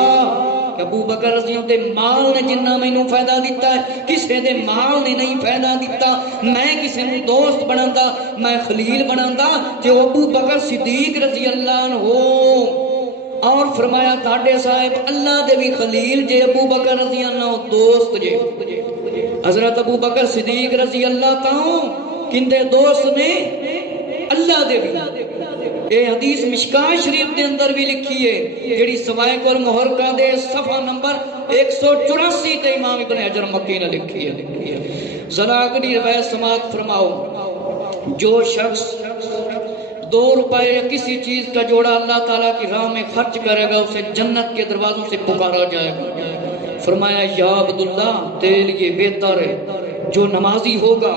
ابو بکر رضی اللہ عنہ دے مال نے جنہ میں نو فائدہ دیتا ہے کسے دے مال نے نہیں فائدہ دیتا. میں کسے نو دوست بناتا، میں خلیل بناتا جو ابو بکر صدیق رضی اللہ عنہ ہو. اور فرمایا تاڑے صاحب اللہ دے بھی خلیل جے ابو بکر رضی اللہ عنہ دوست جے. حضرت ابو بکر صدیق رضی اللہ تعالیٰ کندے دوست نے اللہ دے بھی. یہ حدیث مشکات شریف دے اندر بھی لکھی ہے جڑی سوائق المحرقہ دے صفحہ نمبر 184 تے امام ابن حجر مکی نے لکھی ہے. ذرا اگلی روایت سماعت فرماؤ. جو شخص 2 روپے یا کسی چیز کا جوڑا اللہ تعالیٰ کی راہ میں خرچ کرے گا اسے جنت کے دروازوں سے پکارا جائے گا. فرمایا یا عبداللہ تیرے لیے بہتر ہے جو نمازی ہوگا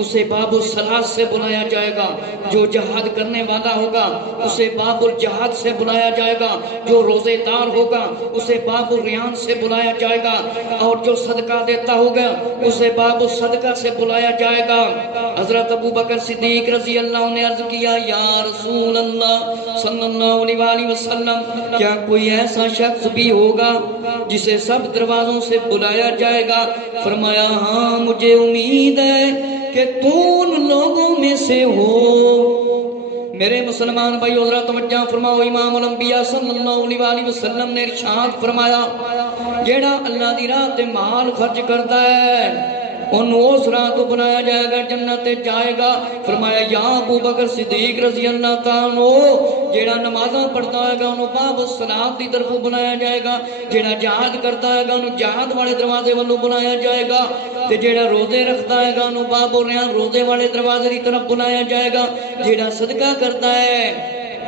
اسے باب الصلاۃ سے بلایا جائے گا، جو جہاد کرنے والا ہوگا اسے باب الجہاد سے بلایا جائے گا، جو روزے دار ہوگا اسے باب الریان سے بلایا جائے گا، اور جو صدقہ دیتا ہوگا اسے باب الصدقہ سے بلایا جائے گا. حضرت ابو بکر صدیق رضی اللہ عنہ نے عرض کیا یا رسول اللہ صلی اللہ علیہ وآلہ وسلم کیا کوئی ایسا شخص بھی ہوگا جسے سب دروازوں سے بلایا جائے گا؟ فرمایا ہاں مجھے امید ہے کہ تو ان لوگوں میں سے ہو. میرے مسلمان بھائی حضرت توجہ فرماؤ، امام الانبیاء صلی اللہ علیہ وسلم نے ارشاد فرمایا جیڑا اللہ دی راہ تے مال خرچ کرتا ہے انہوں اس راہ تو بنایا جائے گا جنت جائے گا۔ فرمایا یا ابو بکر صدیق رضی اللہ تعالیٰ جیڑا نمازاں پڑھتا ہے گا انہوں باب الصلاۃ دی طرف بنایا جائے گا، جیڑا جہاد کرتا ہے گا انہوں جہاد والے دروازے والوں بنایا جائے گا، تے جیڑا روزے رکھتا ہے گا انہوں باب الریان روزے والے دروازے دی طرف بنایا جائے گا، جیڑا صدقہ کرتا ہے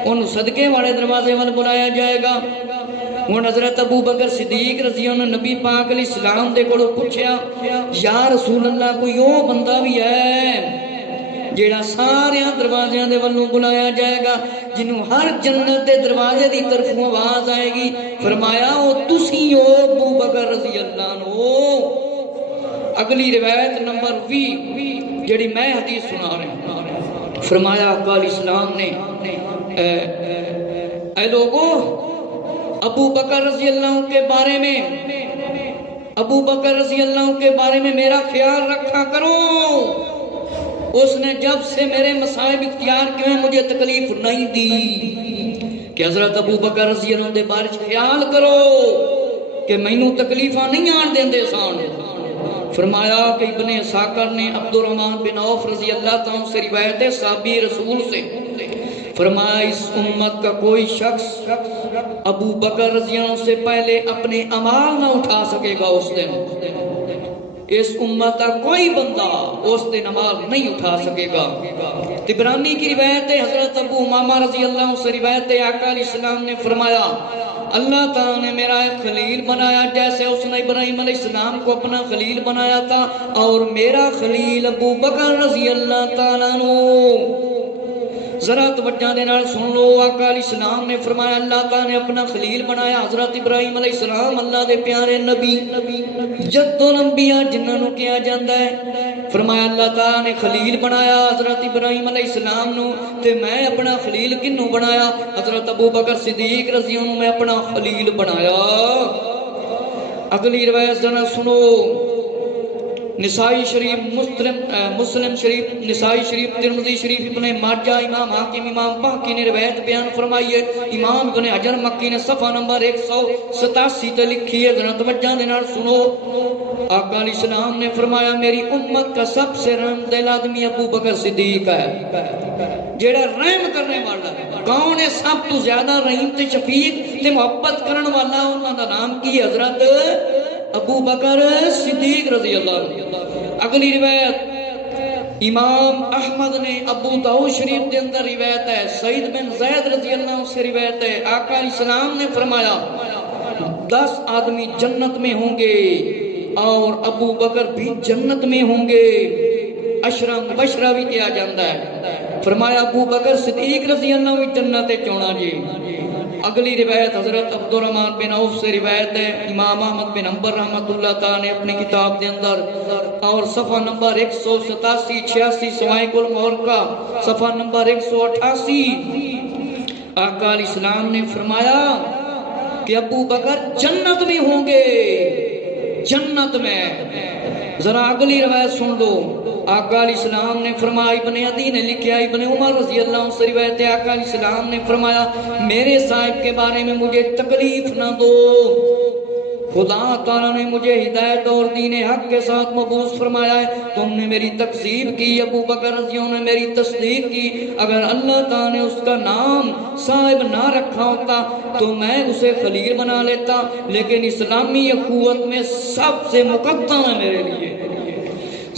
انہوں صدقے والے دروازے والے بنایا جائے گا۔ ہن حضرت ابو بکر صدیق رضی اللہ عنہ نبی پاک علیہ السلام دے کولوں پوچھیا یا رسول اللہ کوئی او بندہ بھی ہے جیڑا سارے دروازیاں دے والوں بلایا جائے گا جنہوں ہر جنت دے دروازے دی طرف آواز آئے گی؟ فرمایا او تسی او ابو بکر رضی اللہ عنہ۔ اگلی روایت نمبر 20 جڑی میں حدیث سنا رہا ہوں، فرمایا آقا علیہ السلام نے اے لوگو ابو بکر رضی اللہ کے بارے میں ابو بکر رضی اللہ کے بارے میں میرا خیال رکھا کرو، اس نے جب سے میرے مصائب اختیار کیے مجھے تکلیف نہیں دی کہ حضرت ابو بکر رضی اللہ دے بارے خیال کرو کہ مینوں تکلیفاں نہیں آن دیندے سان۔ فرمایا کہ ابن ساکر نے عبد الرحمن بن عوف رضی اللہ تعالیٰ سے روایت ہے صحابی رسول سے، فرمایا اس امت کا کوئی شخص ابو بکر رضی اللہ عنہ سے پہلے اپنے اعمال نہ اٹھا سکے گا، اس دن اس امت کا کوئی بندہ اس دن اعمال نہیں اٹھا سکے گا۔ طبرانی کی روایت ہے حضرت ابو امامہ رضی اللہ عنہ سے روایت ہے آقا علیہ السلام نے فرمایا اللہ تعالیٰ نے میرا ایک خلیل بنایا جیسے اس نے ابراہیم علیہ السلام کو اپنا خلیل بنایا تھا، اور میرا خلیل ابو بکر رضی اللہ تعالیٰ عنہ۔ ذرا توجہ دے نال سن لو، آقا علیہ السلام نے فرمایا اللہ تعالیٰ نے اپنا خلیل بنایا حضرت ابراہیم علیہ السلام، اللہ دے پیارے نبی جد الانبیاء جنہاں نوں کہا جاندا ہے۔ فرمایا اللہ تعالیٰ نے خلیل بنایا حضرت ابراہیم علیہ السلام نوں، تے میں اپنا خلیل کنوں بنایا؟ حضرت ابو بکر صدیق رضی اللہ عنہ میں اپنا خلیل بنایا۔ اگلی روایت ذرا سنو، نسائی شریف مسلم شریف نسائی شریف ترمذی شریف ابن ماجہ امام حاکم امام بہقی نے روایت بیان فرمائی ہے، امام ابن حجر مکی نے صفحہ نمبر 187 تے لکھی ہے، ذرا توجہ دے نال سنو۔ آقا علیہ السلام نے فرمایا میری امت کا سب سے رحم دل آدمی ابو بکر صدیق ہے، جیڑا رحم کرنے والا ہے۔ کون ہے سب تو زیادہ رحیم تے شفیق تے محبت کرن والا؟ انہاں دا نام کی حضرت ابو بکر صدیق رضی اللہ عنہ۔ اگلی روایت امام احمد نے ابو داؤد شریف کے اندر روایت ہے، سعید بن زید رضی اللہ عنہ سے روایت ہے، آقا علیہ السلام نے فرمایا 10 آدمی جنت میں ہوں گے اور ابو بکر بھی جنت میں ہوں گے، عشرہ مبشرہ بھی کیا جاتا ہے۔ فرمایا ابو بکر صدیق رضی اللہ عنہ جنت چونا جی۔ اگلی روایت حضرت عبد الرحمن بن عوف سے روایت ہے، امام احمد بن حنبل رحمۃ اللہ تعالی نے اپنی کتاب کے اندر اور صفحہ نمبر 187 86 سوائق المورقہ صفحہ نمبر 188 آقا علیہ السلام نے فرمایا کہ ابو بکر جنت میں ہوں گے، جنت میں۔ ذرا اگلی روایت سن لو، آقا علیہ السلام نے فرمایا، ابن عدی نے لکھا ابن عمر رضی اللہ عنہ سے روایت ہے، آقا علیہ السلام نے فرمایا میرے صاحب کے بارے میں مجھے تکلیف نہ دو، خدا تعالیٰ نے مجھے ہدایت اور دین حق کے ساتھ مبعوث فرمایا ہے، تم نے میری تکذیب کی، ابو بکر رضی اللہ عنہ نے میری تصدیق کی، اگر اللہ تعالیٰ نے اس کا نام صاحب نہ رکھا ہوتا تو میں اسے خلیل بنا لیتا، لیکن اسلامی اخوت میں سب سے مقدم ہے میرے لیے۔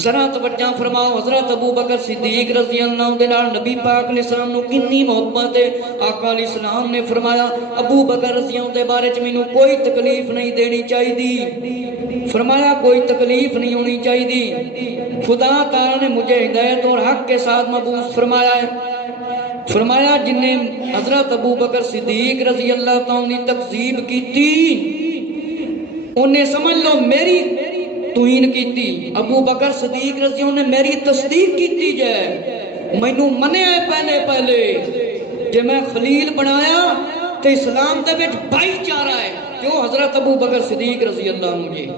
ذرا توجہ فرماؤ، حضرت ابو بکر صدیق رضی اللہ عنہ دلال نبی پاک علیہ السلام نو کنی محبت ہے۔ آقا علیہ السلام نے فرمایا ابو بکر رضی اللہ دے بارے چ مینوں کوئی تکلیف نہیں دینی چاہیے، فرمایا کوئی تکلیف نہیں ہونی چاہیے، خدا تعالی نے مجھے ہدایت اور حق کے ساتھ مبعوث فرمایا ہے۔ فرمایا جن نے حضرت ابو بکر صدیق رضی اللہ تعالی کی تکذیب کی تھی انہیں سمجھ لو میری توہین کیتی، ابو بکر صدیق رضی اللہ نے میری تصدیق کیتی جائے، مینوں منیا ہے پہلے جے میں خلیل بنایا تو اسلام دے وچ بھائی چارہ ہے، کیوں حضرت ابو بکر صدیق رضی اللہ عنہ۔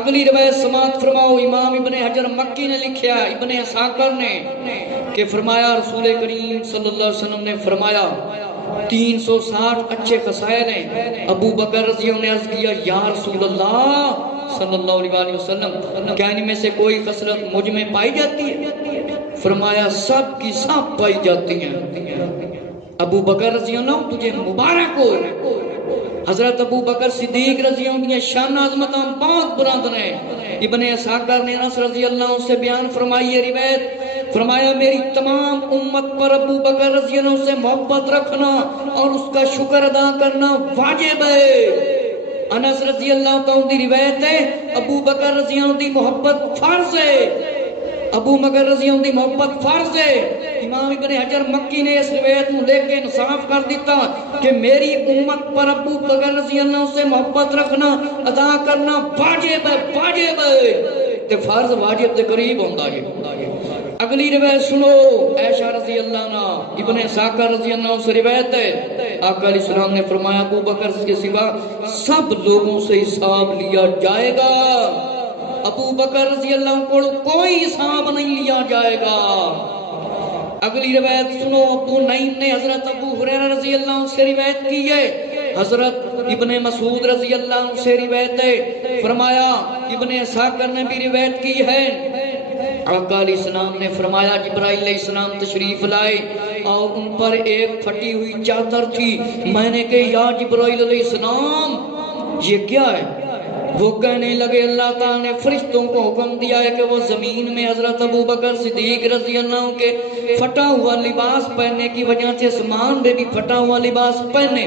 اگلی روایت سماعت فرماؤ، امام ابن حجر مکی نے لکھیا ابن اساکر نے کہ فرمایا رسول کریم صلی اللہ علیہ وسلم نے فرمایا 360 اچھے خصائل ہیں. ابو بکر رضی اللہ عنہ نے عرض کیا یا رسول اللہ صلی اللہ علیہ وسلم کیا ان میں سے کوئی خصلت مجھ میں پائی جاتی ہے؟ فرمایا سب کی سب پائی جاتی ہیں. ابو بکر رضی اللہ عنہ تجھے مبارک ہو. حضرت ابو بکر صدیق رضی اللہ عنہ کی شان عظمتاں بہت بلند ہیں. ابن اسحاق نے انس رضی اللہ عنہ سے بیان فرمائی ہے روایت فرمایا میری تمام امت پر ابو بکر رضی اللہ عنہ سے محبت رکھنا اور اس کا شکر ادا کرنا واجب ہے. انس رضی اللہ عنہ کی روایت ہے ابو بکر رضی اللہ عنہ کی محبت فرض ہے. ابو بکر رضی اللہ عنہ کی محبت فرض ہے. امام ابن حجر مکی نے اس روایت کو لے کے انصاف کر دیتا کہ میری امت پر ابو بکر رضی اللہ عنہ سے محبت رکھنا ادا کرنا واجب ہے. واجب ہے تے فرض واجب دے قریب ہوندا ہے. اگلی روایت سنو عائشہ رضی اللہ عنہ ابن اسحاق رضی اللہ عنہ سے روایت ہے آقا علیہ السلام نے فرمایا ابو بکر کے سوا سب لوگوں سے حساب لیا جائے گا. ابو بکر رضی اللہ عنہ کو کوئی حساب نہیں لیا جائے گا. اگلی روایت سنو ابو نعیم نے حضرت ابو ہریرہ رضی اللہ عنہ سے روایت کی ہے. حضرت ابن مسعود رضی اللہ عنہ سے روایت ہے فرمایا ابن اسحاق نے بھی روایت کی ہے آقا علیہ السلام نے فرمایا جبرائیل علیہ السلام تشریف لائے اور ان پر ایک پھٹی ہوئی چادر تھی. میں نے کہا یا جبرائیل علیہ السلام یہ کیا ہے؟ وہ کہنے لگے اللہ تعالیٰ نے فرشتوں کو حکم دیا ہے کہ وہ زمین میں حضرت ابو بکر صدیق رضی اللہ عنہ کے پھٹا ہوا لباس پہننے کی وجہ سے اسمان میں بھی پھٹا ہوا لباس پہنے.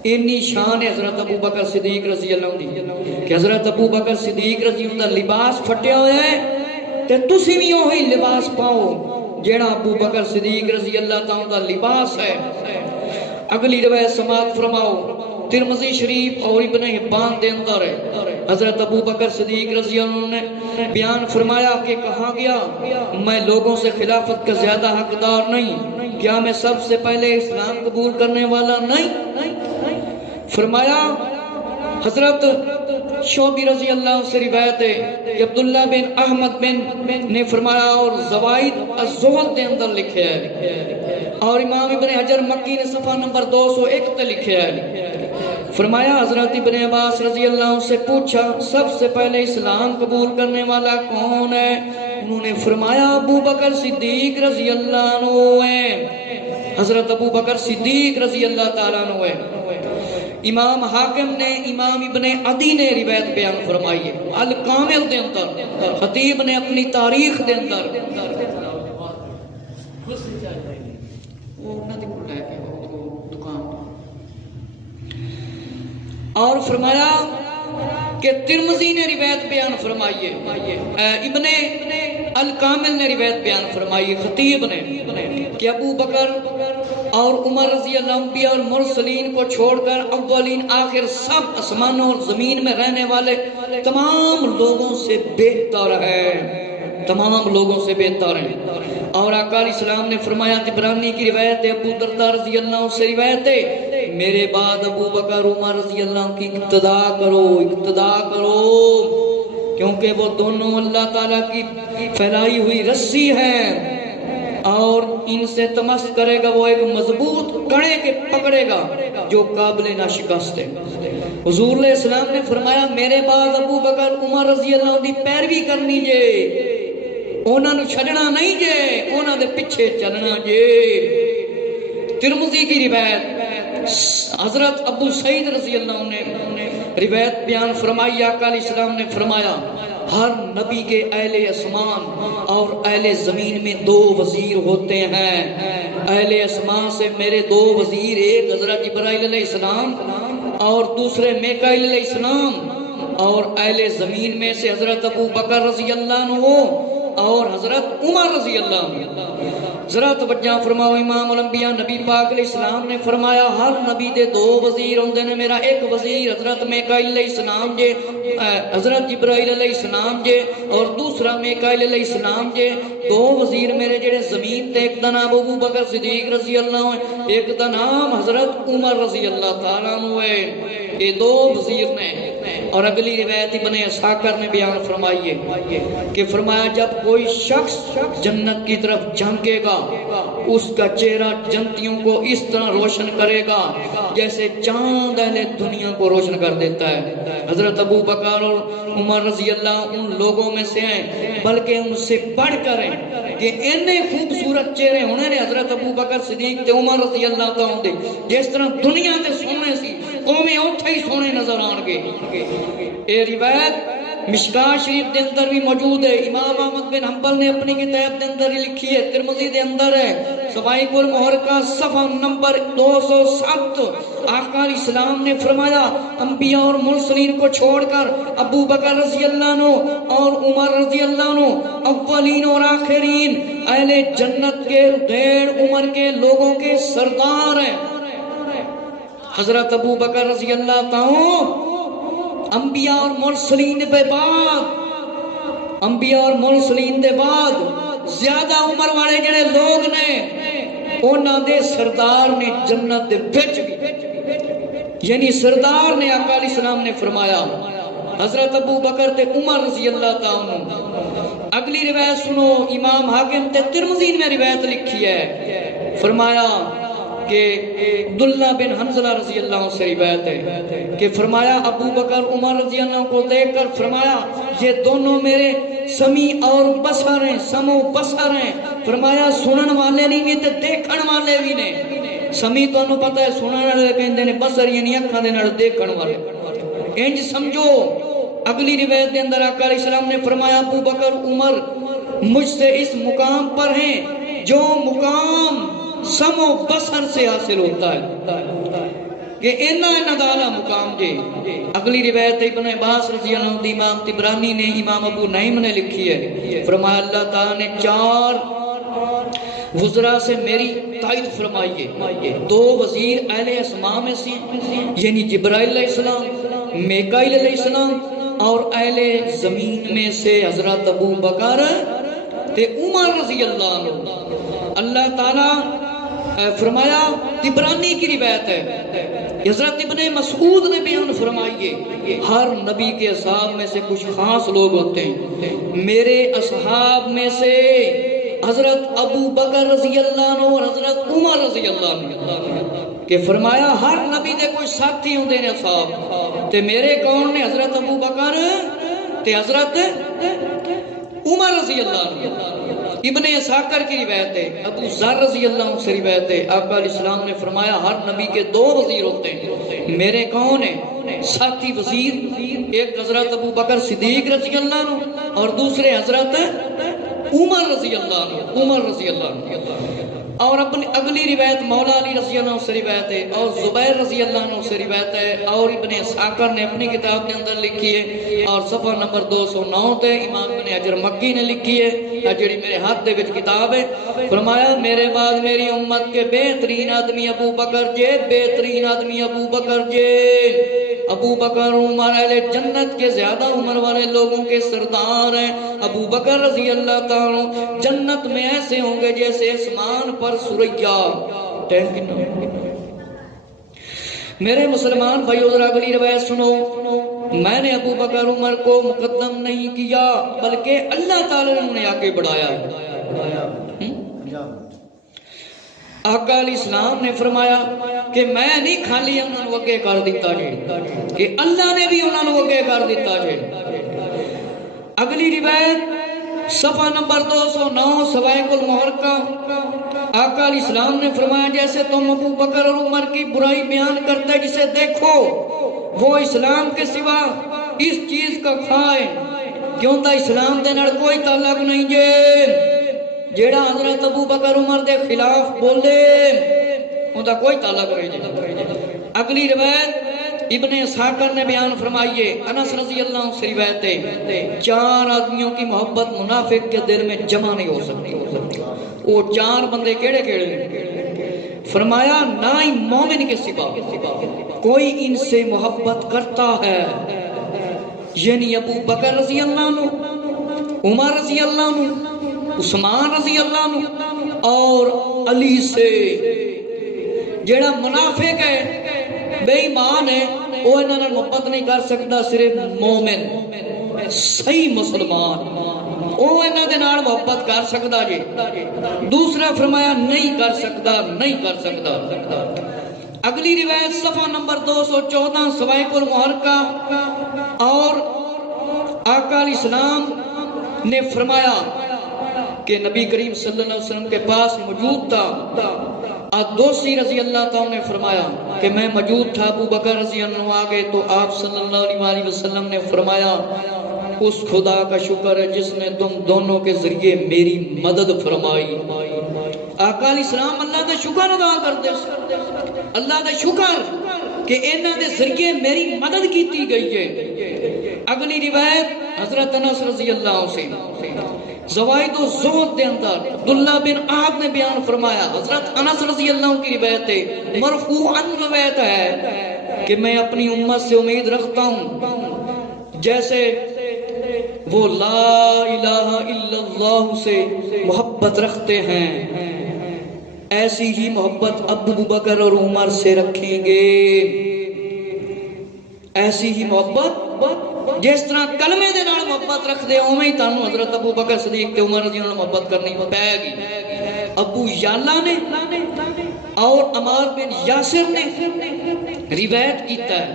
اتنی شان ہے حضرت ابو بکر صدیق رضی اللہ عنہ کہ حضرت ابو بکر صدیق رضی اللہ عنہ لباس پھٹیا ہوا ہے تے تسی بھی وہی لباس پاؤ جیڑا ابو بکر صدیق رضی اللہ عنہ کا لباس ہے. اگلی روایت سماعت فرماؤ ترمذی شریف اور ابن حبان دے اندر ہے. حضرت ابو بکر صدیق رضی اللہ عنہ نے بیان فرمایا کہ کہا گیا میں لوگوں سے خلافت کا زیادہ حقدار نہیں. کیا میں سب سے پہلے اسلام قبول کرنے والا نہیں؟ فرمایا حضرت شعبی رضی اللہ عنہ سے روایت ہے کہ عبداللہ بن احمد بن نے فرمایا اور زوائد الزہد دے اندر لکھے ہے اور امام ابن حجر مکی نے صفحہ نمبر 201 تے لکھے ہے. فرمایا حضرت ابن عباس رضی اللہ عنہ سے پوچھا سب سے پہلے اسلام قبول کرنے والا کون ہے؟ انہوں نے فرمایا ابو بکر صدیق رضی اللہ عنہ ہے. حضرت ابو بکر صدیق رضی اللہ تعالیٰ عنہ ہے. امام حاکم نے امام ابن عدی نے روایت بیان فرمائی ہے الکامل دے اندر. خطیب نے اپنی تاریخ دے اندر اور فرمایا کہ ترمذی نے روایت بیان فرمائی ہے ابن الکامل نے روایت بیان فرمائی ہے خطیب نے کہ ابو بکر اور عمر رضی اللہ عنہ انبیاء اور مرسلین کو چھوڑ کر اولین آخر سب آسمانوں اور زمین میں رہنے والے تمام لوگوں سے بہتر ہے. تمام لوگوں سے بہتر ہیں. اور آقا علیہ السلام نے فرمایا طبرانی کی روایت ہے ابو درداء رضی اللہ عنہ سے روایت ہے میرے بعد ابو بکر عمر رضی اللہ عنہ کی اقتدا کرو کیونکہ وہ دونوں اللہ تعالیٰ کی پھیلائی ہوئی رسی ہے اور ان سے تمس کرے گا وہ ایک مضبوط کڑے کے پکڑے گا جو قابل نہ شکست ہے. حضور علیہ السلام نے فرمایا میرے بعد ابو بکر عمر رضی اللہ عنہ دی پیروی کرنی جے انہاں نو چھڈنا نہیں جے انہاں دے پیچھے چلنا جے. ترمذی کی روایت حضرت ابو سعید رضی اللہ عنہ نے روایت بیان فرمائی آقا علیہ السلام نے فرمایا ہر نبی کے اہل اسمان اور اہل زمین میں 2 وزیر ہوتے ہیں. اہل اسمان سے میرے 2 وزیر ایک حضرت جبرائیل علیہ السلام اور دوسرے میکائیل علیہ السلام اور اہل زمین میں سے حضرت ابو بکر رضی اللہ عنہ اور حضرت عمر رضی اللہ عنہ. ذرا توجہ فرماؤ امام الانبیاء نبی پاک علیہ السلام نے فرمایا ہر نبی دے 2 وزیر ہوندے نے میرا ایک وزیر حضرت میکائیل علیہ السلام جے حضرت جبرائیل علیہ السلام جے اور دوسرا میکائیل علیہ السلام جے. 2 وزیر میرے جڑے زمین تے ایک دا نام ابو بکر صدیق رضی اللہ عنہ ایک دا نام حضرت عمر رضی اللہ تعالیٰ عنہ ہے. یہ دو وزیر نے. اور اگلی روایت ابن اسحاق نے بیان فرمائی ہے کہ فرمایا جب کوئی شخص جنت کی طرف جھانکے گا اس کا چہرہ جنتیوں کو اس طرح روشن کرے گا جیسے چاند اہل دنیا کو روشن کر دیتا ہے. حضرت ابو بکر اور عمر رضی اللہ ان لوگوں میں سے ہیں بلکہ ان سے بڑھ کر ہیں کہ اتنے خوبصورت چہرے ہونے نے حضرت ابو بکر صدیق تے عمر رضی اللہ تعالیٰ دے جس طرح دنیا تے سونے سی قومیں اوتھے ہی سونے نظر آن گے. یہ روایت مشکاہ شریف دے اندر بھی موجود ہے. امام احمد بن حنبل نے اپنی کتاب دے اندر ہی لکھی ہے. ترمذی دے اندر ہے صفائق المحرقہ صفحہ نمبر 207. آقا علیہ السلام نے فرمایا انبیاء اور مرسلین کو چھوڑ کر ابو بکر رضی اللہ عنہ اور عمر رضی اللہ عنہ اولین اور آخرین اہل جنت کے ڈیڑھ عمر کے لوگوں کے سردار ہیں. حضرت ابو بکر رضی اللہ تعالی انبیاء اور مرسلین دے بعد انبیاء اور مرسلین دے بعد زیادہ عمر والے جڑے لوگ نے انہاں دے سردار نے جنت دے وچ بھی یعنی سردار نے آقا علیہ السلام نے فرمایا حضرت ابو بکر تے عمر رضی اللہ تعالی عنہ. اگلی روایت سنو امام حاکم تے ترمذی میں روایت لکھی ہے. فرمایا کہ عبداللہ بن حنظلہ رضی اللہ عنہ سے روایت ہے کہ فرمایا ابو بکر عمر رضی اللہ عنہ کو دیکھ کر فرمایا یہ دونوں میرے سمیع اور بصر ہیں سمع و بصر ہیں. فرمایا سنن والے نہیں تے دیکھن والے بھی نے. سمیع تو پتہ ہے سنن والے کہندے نے بصر یعنی اکھاں دے نال دیکھن والے. انج سمجھو اگلی روایت کے اندر آقا علیہ السلام نے فرمایا ابو بکر عمر مجھ سے اس مقام پر ہیں جو مقام سمع و بصر سے حاصل ہوتا ہے کہ انہاں دا اعلیٰ مقام جے. اگلی روایت ابن عباس رضی اللہ عنہ امام طبرانی نے امام ابو نعیم نے لکھی ہے. فرمایا اللہ تعالی نے 4 وزراء سے میری تائید فرمائی ہے. 2 وزیر اہل اسماء میں سے یعنی جبرائیل علیہ السلام میکائیل علیہ السلام اور اہل زمین میں سے حضرت ابو بکر تے عمر رضی اللہ عنہ. اللہ تعالی فرمایا طبرانی کی روایت ہے حضرت ابن مسعود نے بیان فرمائی ہے ہر نبی کے اصحاب میں سے کچھ خاص لوگ ہوتے ہیں. میرے اصحاب میں سے حضرت ابو بکر رضی اللہ عنہ اور حضرت عمر رضی اللہ عنہ کہ فرمایا ہر نبی دے کوئی ساتھی ہوندے نے اصحاب تے میرے کون نے حضرت ابو بکر تے حضرت عمر رضی اللہ عنہ. ابن اسحاق کی روایت ہے ابو ذر رضی اللہ عنہ سے روایت ہے آقا علیہ السلام نے فرمایا ہر نبی کے 2 وزیر ہوتے ہیں. میرے کون ہیں ساتھی وزیر ایک حضرت ابو بکر صدیق رضی اللہ عنہ اور دوسرے حضرت عمر رضی اللہ عنہ. اور اپنی اگلی روایت مولا علی رضی اللہ عنہ سے روایت ہے اور زبیر رضی اللہ عنہ سے روایت ہے اور ابن اسحاق نے اپنی کتاب کے اندر لکھی ہے اور صفحہ نمبر 209 تے امام ابن حجر مکی نے لکھی ہے جڑی میرے ہاتھ دے وچ کتاب ہے. فرمایا میرے بعد میری امت کے بہترین آدمی ابو بکر جے بہترین آدمی ابو بکر جے. ابو بکر عمر اہل جنت کے زیادہ عمر والے لوگوں کے سردار ہیں. ابو بکر رضی اللہ تعالی جنت میں ایسے ہوں گے جیسے آسمان پر سوریا. میرے مسلمان بھائیو ذرا اگلی روایت سنو. میں نے ابو بکر عمر کو مقدم نہیں کیا بلکہ اللہ تعالی نے انہیں آگے بڑھایا ہے. آقا علیہ السلام نے فرمایا کہ میں نہیں خالی انہوں نے اگے کر دیتا جے کہ اللہ نے بھی انہوں نے اگے کر دیتا جے. اگلی روایت صفحہ نمبر 209 صفائق المحرقہ آقا علیہ السلام نے فرمایا جیسے تم ابو بکر اور عمر کی برائی بیان کرتے جسے دیکھو وہ اسلام کے سوا اس چیز کا کھائے کیوں تا اسلام دے نال کوئی تعلق نہیں جے. جیڑا حضرت ابو بکر عمر دے خلاف بولے ان کا کوئی تعلق نہیں جے. اگلی روایت ابن اسحاق نے بیان فرمائیے انس رضی اللہ عنہ سے روایت ہے 4 آدمیوں کی محبت منافق کے دل میں جمع نہیں ہو سکتی. وہ 4 بندے کیڑے کیڑے فرمایا نہ ہی مومن کے سوا کوئی ان سے محبت کرتا ہے یعنی ابو بکر رضی اللہ عنہ عمر رضی اللہ عنہ عثمان رضی اللہ عنہ اور علی سے. جیڑا منافق ہے بے ایمان ہے وہ انہاں نال محبت نہیں کر سکتا صرف مومن صحیح مسلمان وہ انہاں دے نال محبت کر سکتا جی. دوسرا فرمایا نہیں کر سکتا. اگلی روایت صفحہ نمبر 214 سوائق المحرقہ. اور آقا علیہ السلام نے فرمایا کہ نبی کریم صلی اللہ علیہ وسلم کے پاس موجود تھا. دوسی رضی اللہ تعالیٰ نے فرمایا کہ میں موجود تھا. ابو بکر رضی اللہ عنہ آگے تو آپ صلی اللہ علیہ وسلم نے فرمایا اس خدا کا شکر ہے جس نے تم دونوں کے ذریعے میری مدد فرمائی. آقا علیہ السلام اللہ کا شکر ادا کرتے, اللہ کا شکر کہ انہاں دے ذریعے میری مدد کیتی گئی ہے. اگلی روایت حضرت انس رضی اللہ عنہ سے زوائد و زہد دے اندر عبداللہ بن عاب نے بیان فرمایا. حضرت انس رضی اللہ عنہ کی روایت ہے, مرفوعاً روایت ہے کہ میں اپنی امت سے امید رکھتا ہوں جیسے وہ لا الہ الا اللہ سے محبت رکھتے ہیں ایسی ہی محبت ابو بکر اور عمر سے رکھیں گے. ایسی ہی محبت جس طرح کلمے دے نال محبت رکھ دے اوویں ہی تانوں حضرت ابو بکر صدیق تے عمر رضی اللہ عنہ محبت کرنی پے گی. ابو یالا نے اور عمار بن یاسر نے روایت کیتا ہے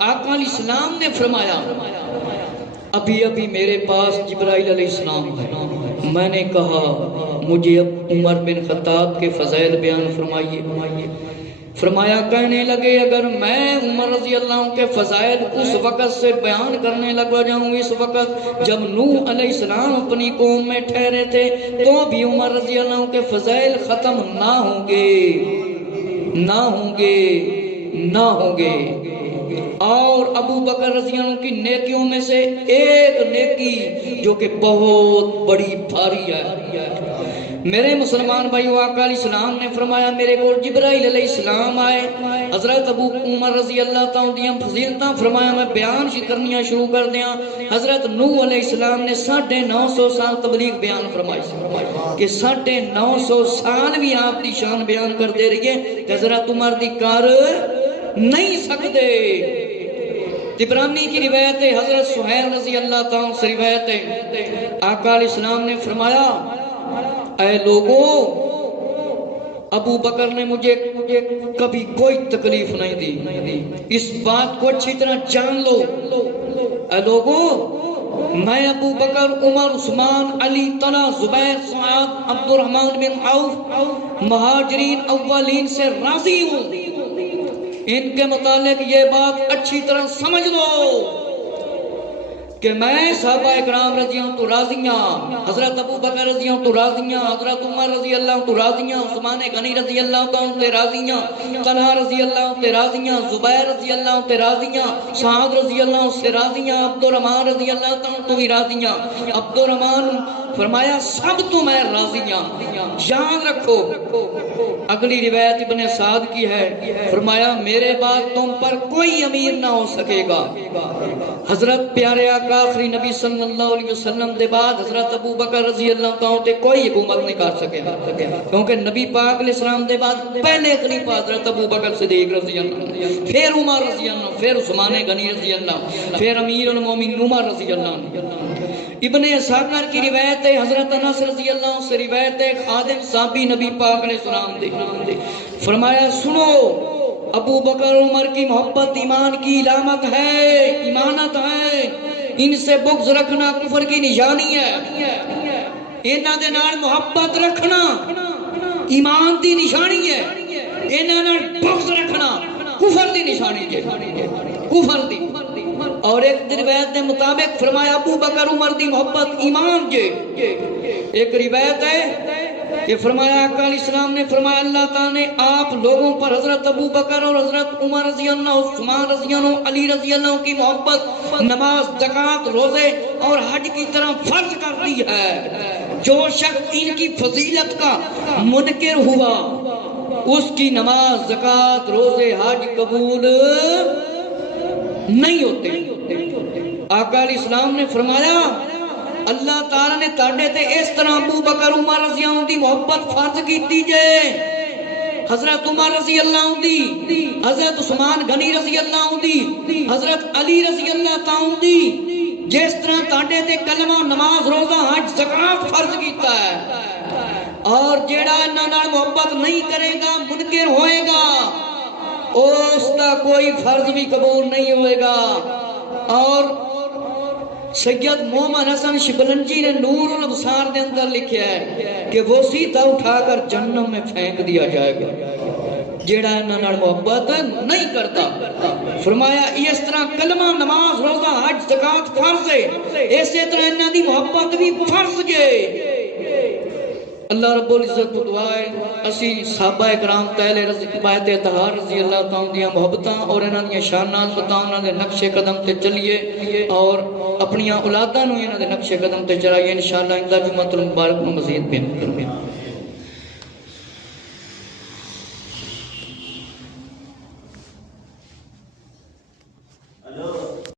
آقا علیہ السلام نے فرمایا ابھی میرے پاس جبرائیل علیہ السلام ہے. میں نے کہا مجھے اب عمر بن خطاب کے فضائل بیان فرمائیے. فرمایا کہنے لگے اگر میں عمر رضی اللہ عنہ کے فضائل اس وقت سے بیان کرنے لگا جاؤں اس وقت جب نوح علیہ السلام اپنی قوم میں ٹھہرے تھے تو بھی عمر رضی اللہ عنہ کے فضائل ختم نہ ہوں گے. اور ابو بکر رضی اللہ عنہ کی نیکیوں میں سے ایک نیکی جو کہ بہت بڑی بھاری ہے. میرے مسلمان بھائیو آقا علیہ السلام نے فرمایا میرے کو جبرائیل علیہ السلام آئے حضرت ابو عمر رضی اللہ تعالیٰ دیاں فضیلتاں فرمایا میں بیان کرنیاں شروع کر دیاں. حضرت نوح علیہ السلام نے 950 سال تبلیغ بیان فرمائی کہ 950 سال بھی آپ دی شان بیان کر دے رہی ہے کہ حضرت عمر دی کار نہیں سکتے. طبرانی کی روایت ہے حضرت سہیل رضی اللہ تعالیٰ سے روایت ہے آقا علیہ السلام نے فرمایا اے لوگو ابو بکر نے مجھے کبھی کوئی تکلیف نہیں دی. اس بات کو اچھی طرح جان لو اے لوگو میں ابو بکر عمر عثمان علی طلحہ زبیر سعد عبد الرحمن بن عوف مہاجرین اولین سے راضی ہوں. ان کے متعلق یہ بات اچھی طرح سمجھ لو کہ میں صحابہ اکرام رضی اللہ تو راضیاں حضرت ابو بکر رضی اللہ تو راضیاں حضرت عمر رضی اللہ تو راضیاں عثمان غنی رضی اللہ تے راضیاں طلحہ رضی اللہ تے راضیاں زبیر رضی اللہ تے راضیاں سعد رضی اللہ سے راضیاں عبد الرحمن رضی اللہ تو بھی راضیاں. عبد الرحمن فرمایا سب تو میں راضیاں. یاد رکھو اگلی روایت ابن سعد کی ہے فرمایا میرے بعد تم پر کوئی امیر نہ ہو سکے گا. حضرت پیارے آقا آخری نبی صلی اللہ علیہ وسلم دے بعد حضرت ابو بکر رضی اللہ تعالیٰ تے کوئی حکومت نہیں کر سکے کیونکہ نبی پاک علیہ السلام دے بعد پہلے خلیفہ حضرت ابو بکر صدیق رضی اللہ پھر عمر رضی اللہ پھر عثمان غنی رضی اللہ پھر امیر المومنین عمر رضی اللہ. ابن اسحاق کی روایت ہے حضرت انس رضی اللہ سے روایت ہے خادم صحابی نبی پاک علیہ السلام دے فرمایا سنو ابو بکر عمر کی محبت ایمان کی علامت ہے ایمانت ہے. ان سے بغض رکھنا کفر کی نشانی ہے. انہاں دے نال محبت رکھنا ایمان دی نشانی ہے. انہاں نال بغض رکھنا کفر دی نشانی ہے کفر دی. اور ایک روایت کے مطابق فرمایا ابو بکر عمر دی محبت ایمان جے. ایک روایت ہے کہ فرمایا آقا علیہ السلام نے فرمایا اللہ تعالیٰ نے آپ لوگوں پر حضرت ابو بکر اور حضرت عمر رضی اللہ عثمان رضی اللہ علی رضی اللہ کی محبت نماز زکوٰۃ روزے اور حج کی طرح فرض کر دی ہے. جو شخص ان کی فضیلت کا منکر ہوا اس کی نماز زکوٰۃ روزے حج قبول نہیں ہوتے. آقا علیہ السلام نے فرمایا اللہ تعالیٰ نے تاڑے تے اس طرح ابو بکر عمر رضی اللہ عنہ دی محبت فرض کیتی جے حضرت عمر رضی اللہ عنہ دی، حضرت عثمان غنی رضی اللہ عنہ دی، حضرت علی رضی اللہ تعالی عنہ دی، جس طرح تاڈے تے کلمہ نماز روزہ حج زکات فرض کیتا ہے، اور جیڑا انہاں نال محبت نہیں کرے گا منکر ہوئے گا، اس کا کوئی فرض بھی قبول نہیں ہوئے گا۔ اور سید محمد حسن شبلنجی نے نور الابصار دے اندر لکھا ہے کہ وہ سیدھا اٹھا کر جہنم میں پھینک دیا جائے گا جیڑا انہاں نال محبت نہیں کرتا۔ فرمایا اس طرح کلمہ نماز روزہ حج زکات فرض ہے، اسی طرح انہاں دی محبت بھی فرض ہے۔ اللہ رب العزت کو دعا ہے اسی صحابہ کرام پہلے بیعت اطہار رضی اللہ تعالیٰ دیاں محبتاں اور انہاں دیاں شانات پتہ انہاں دے نقش قدم تے چلیے اور اپنیاں اولاداں نوں انہاں دے نقش قدم تے چلائیے، انشاءاللہ اندہ جمعۃ المبارک میں مزید بیان کریں۔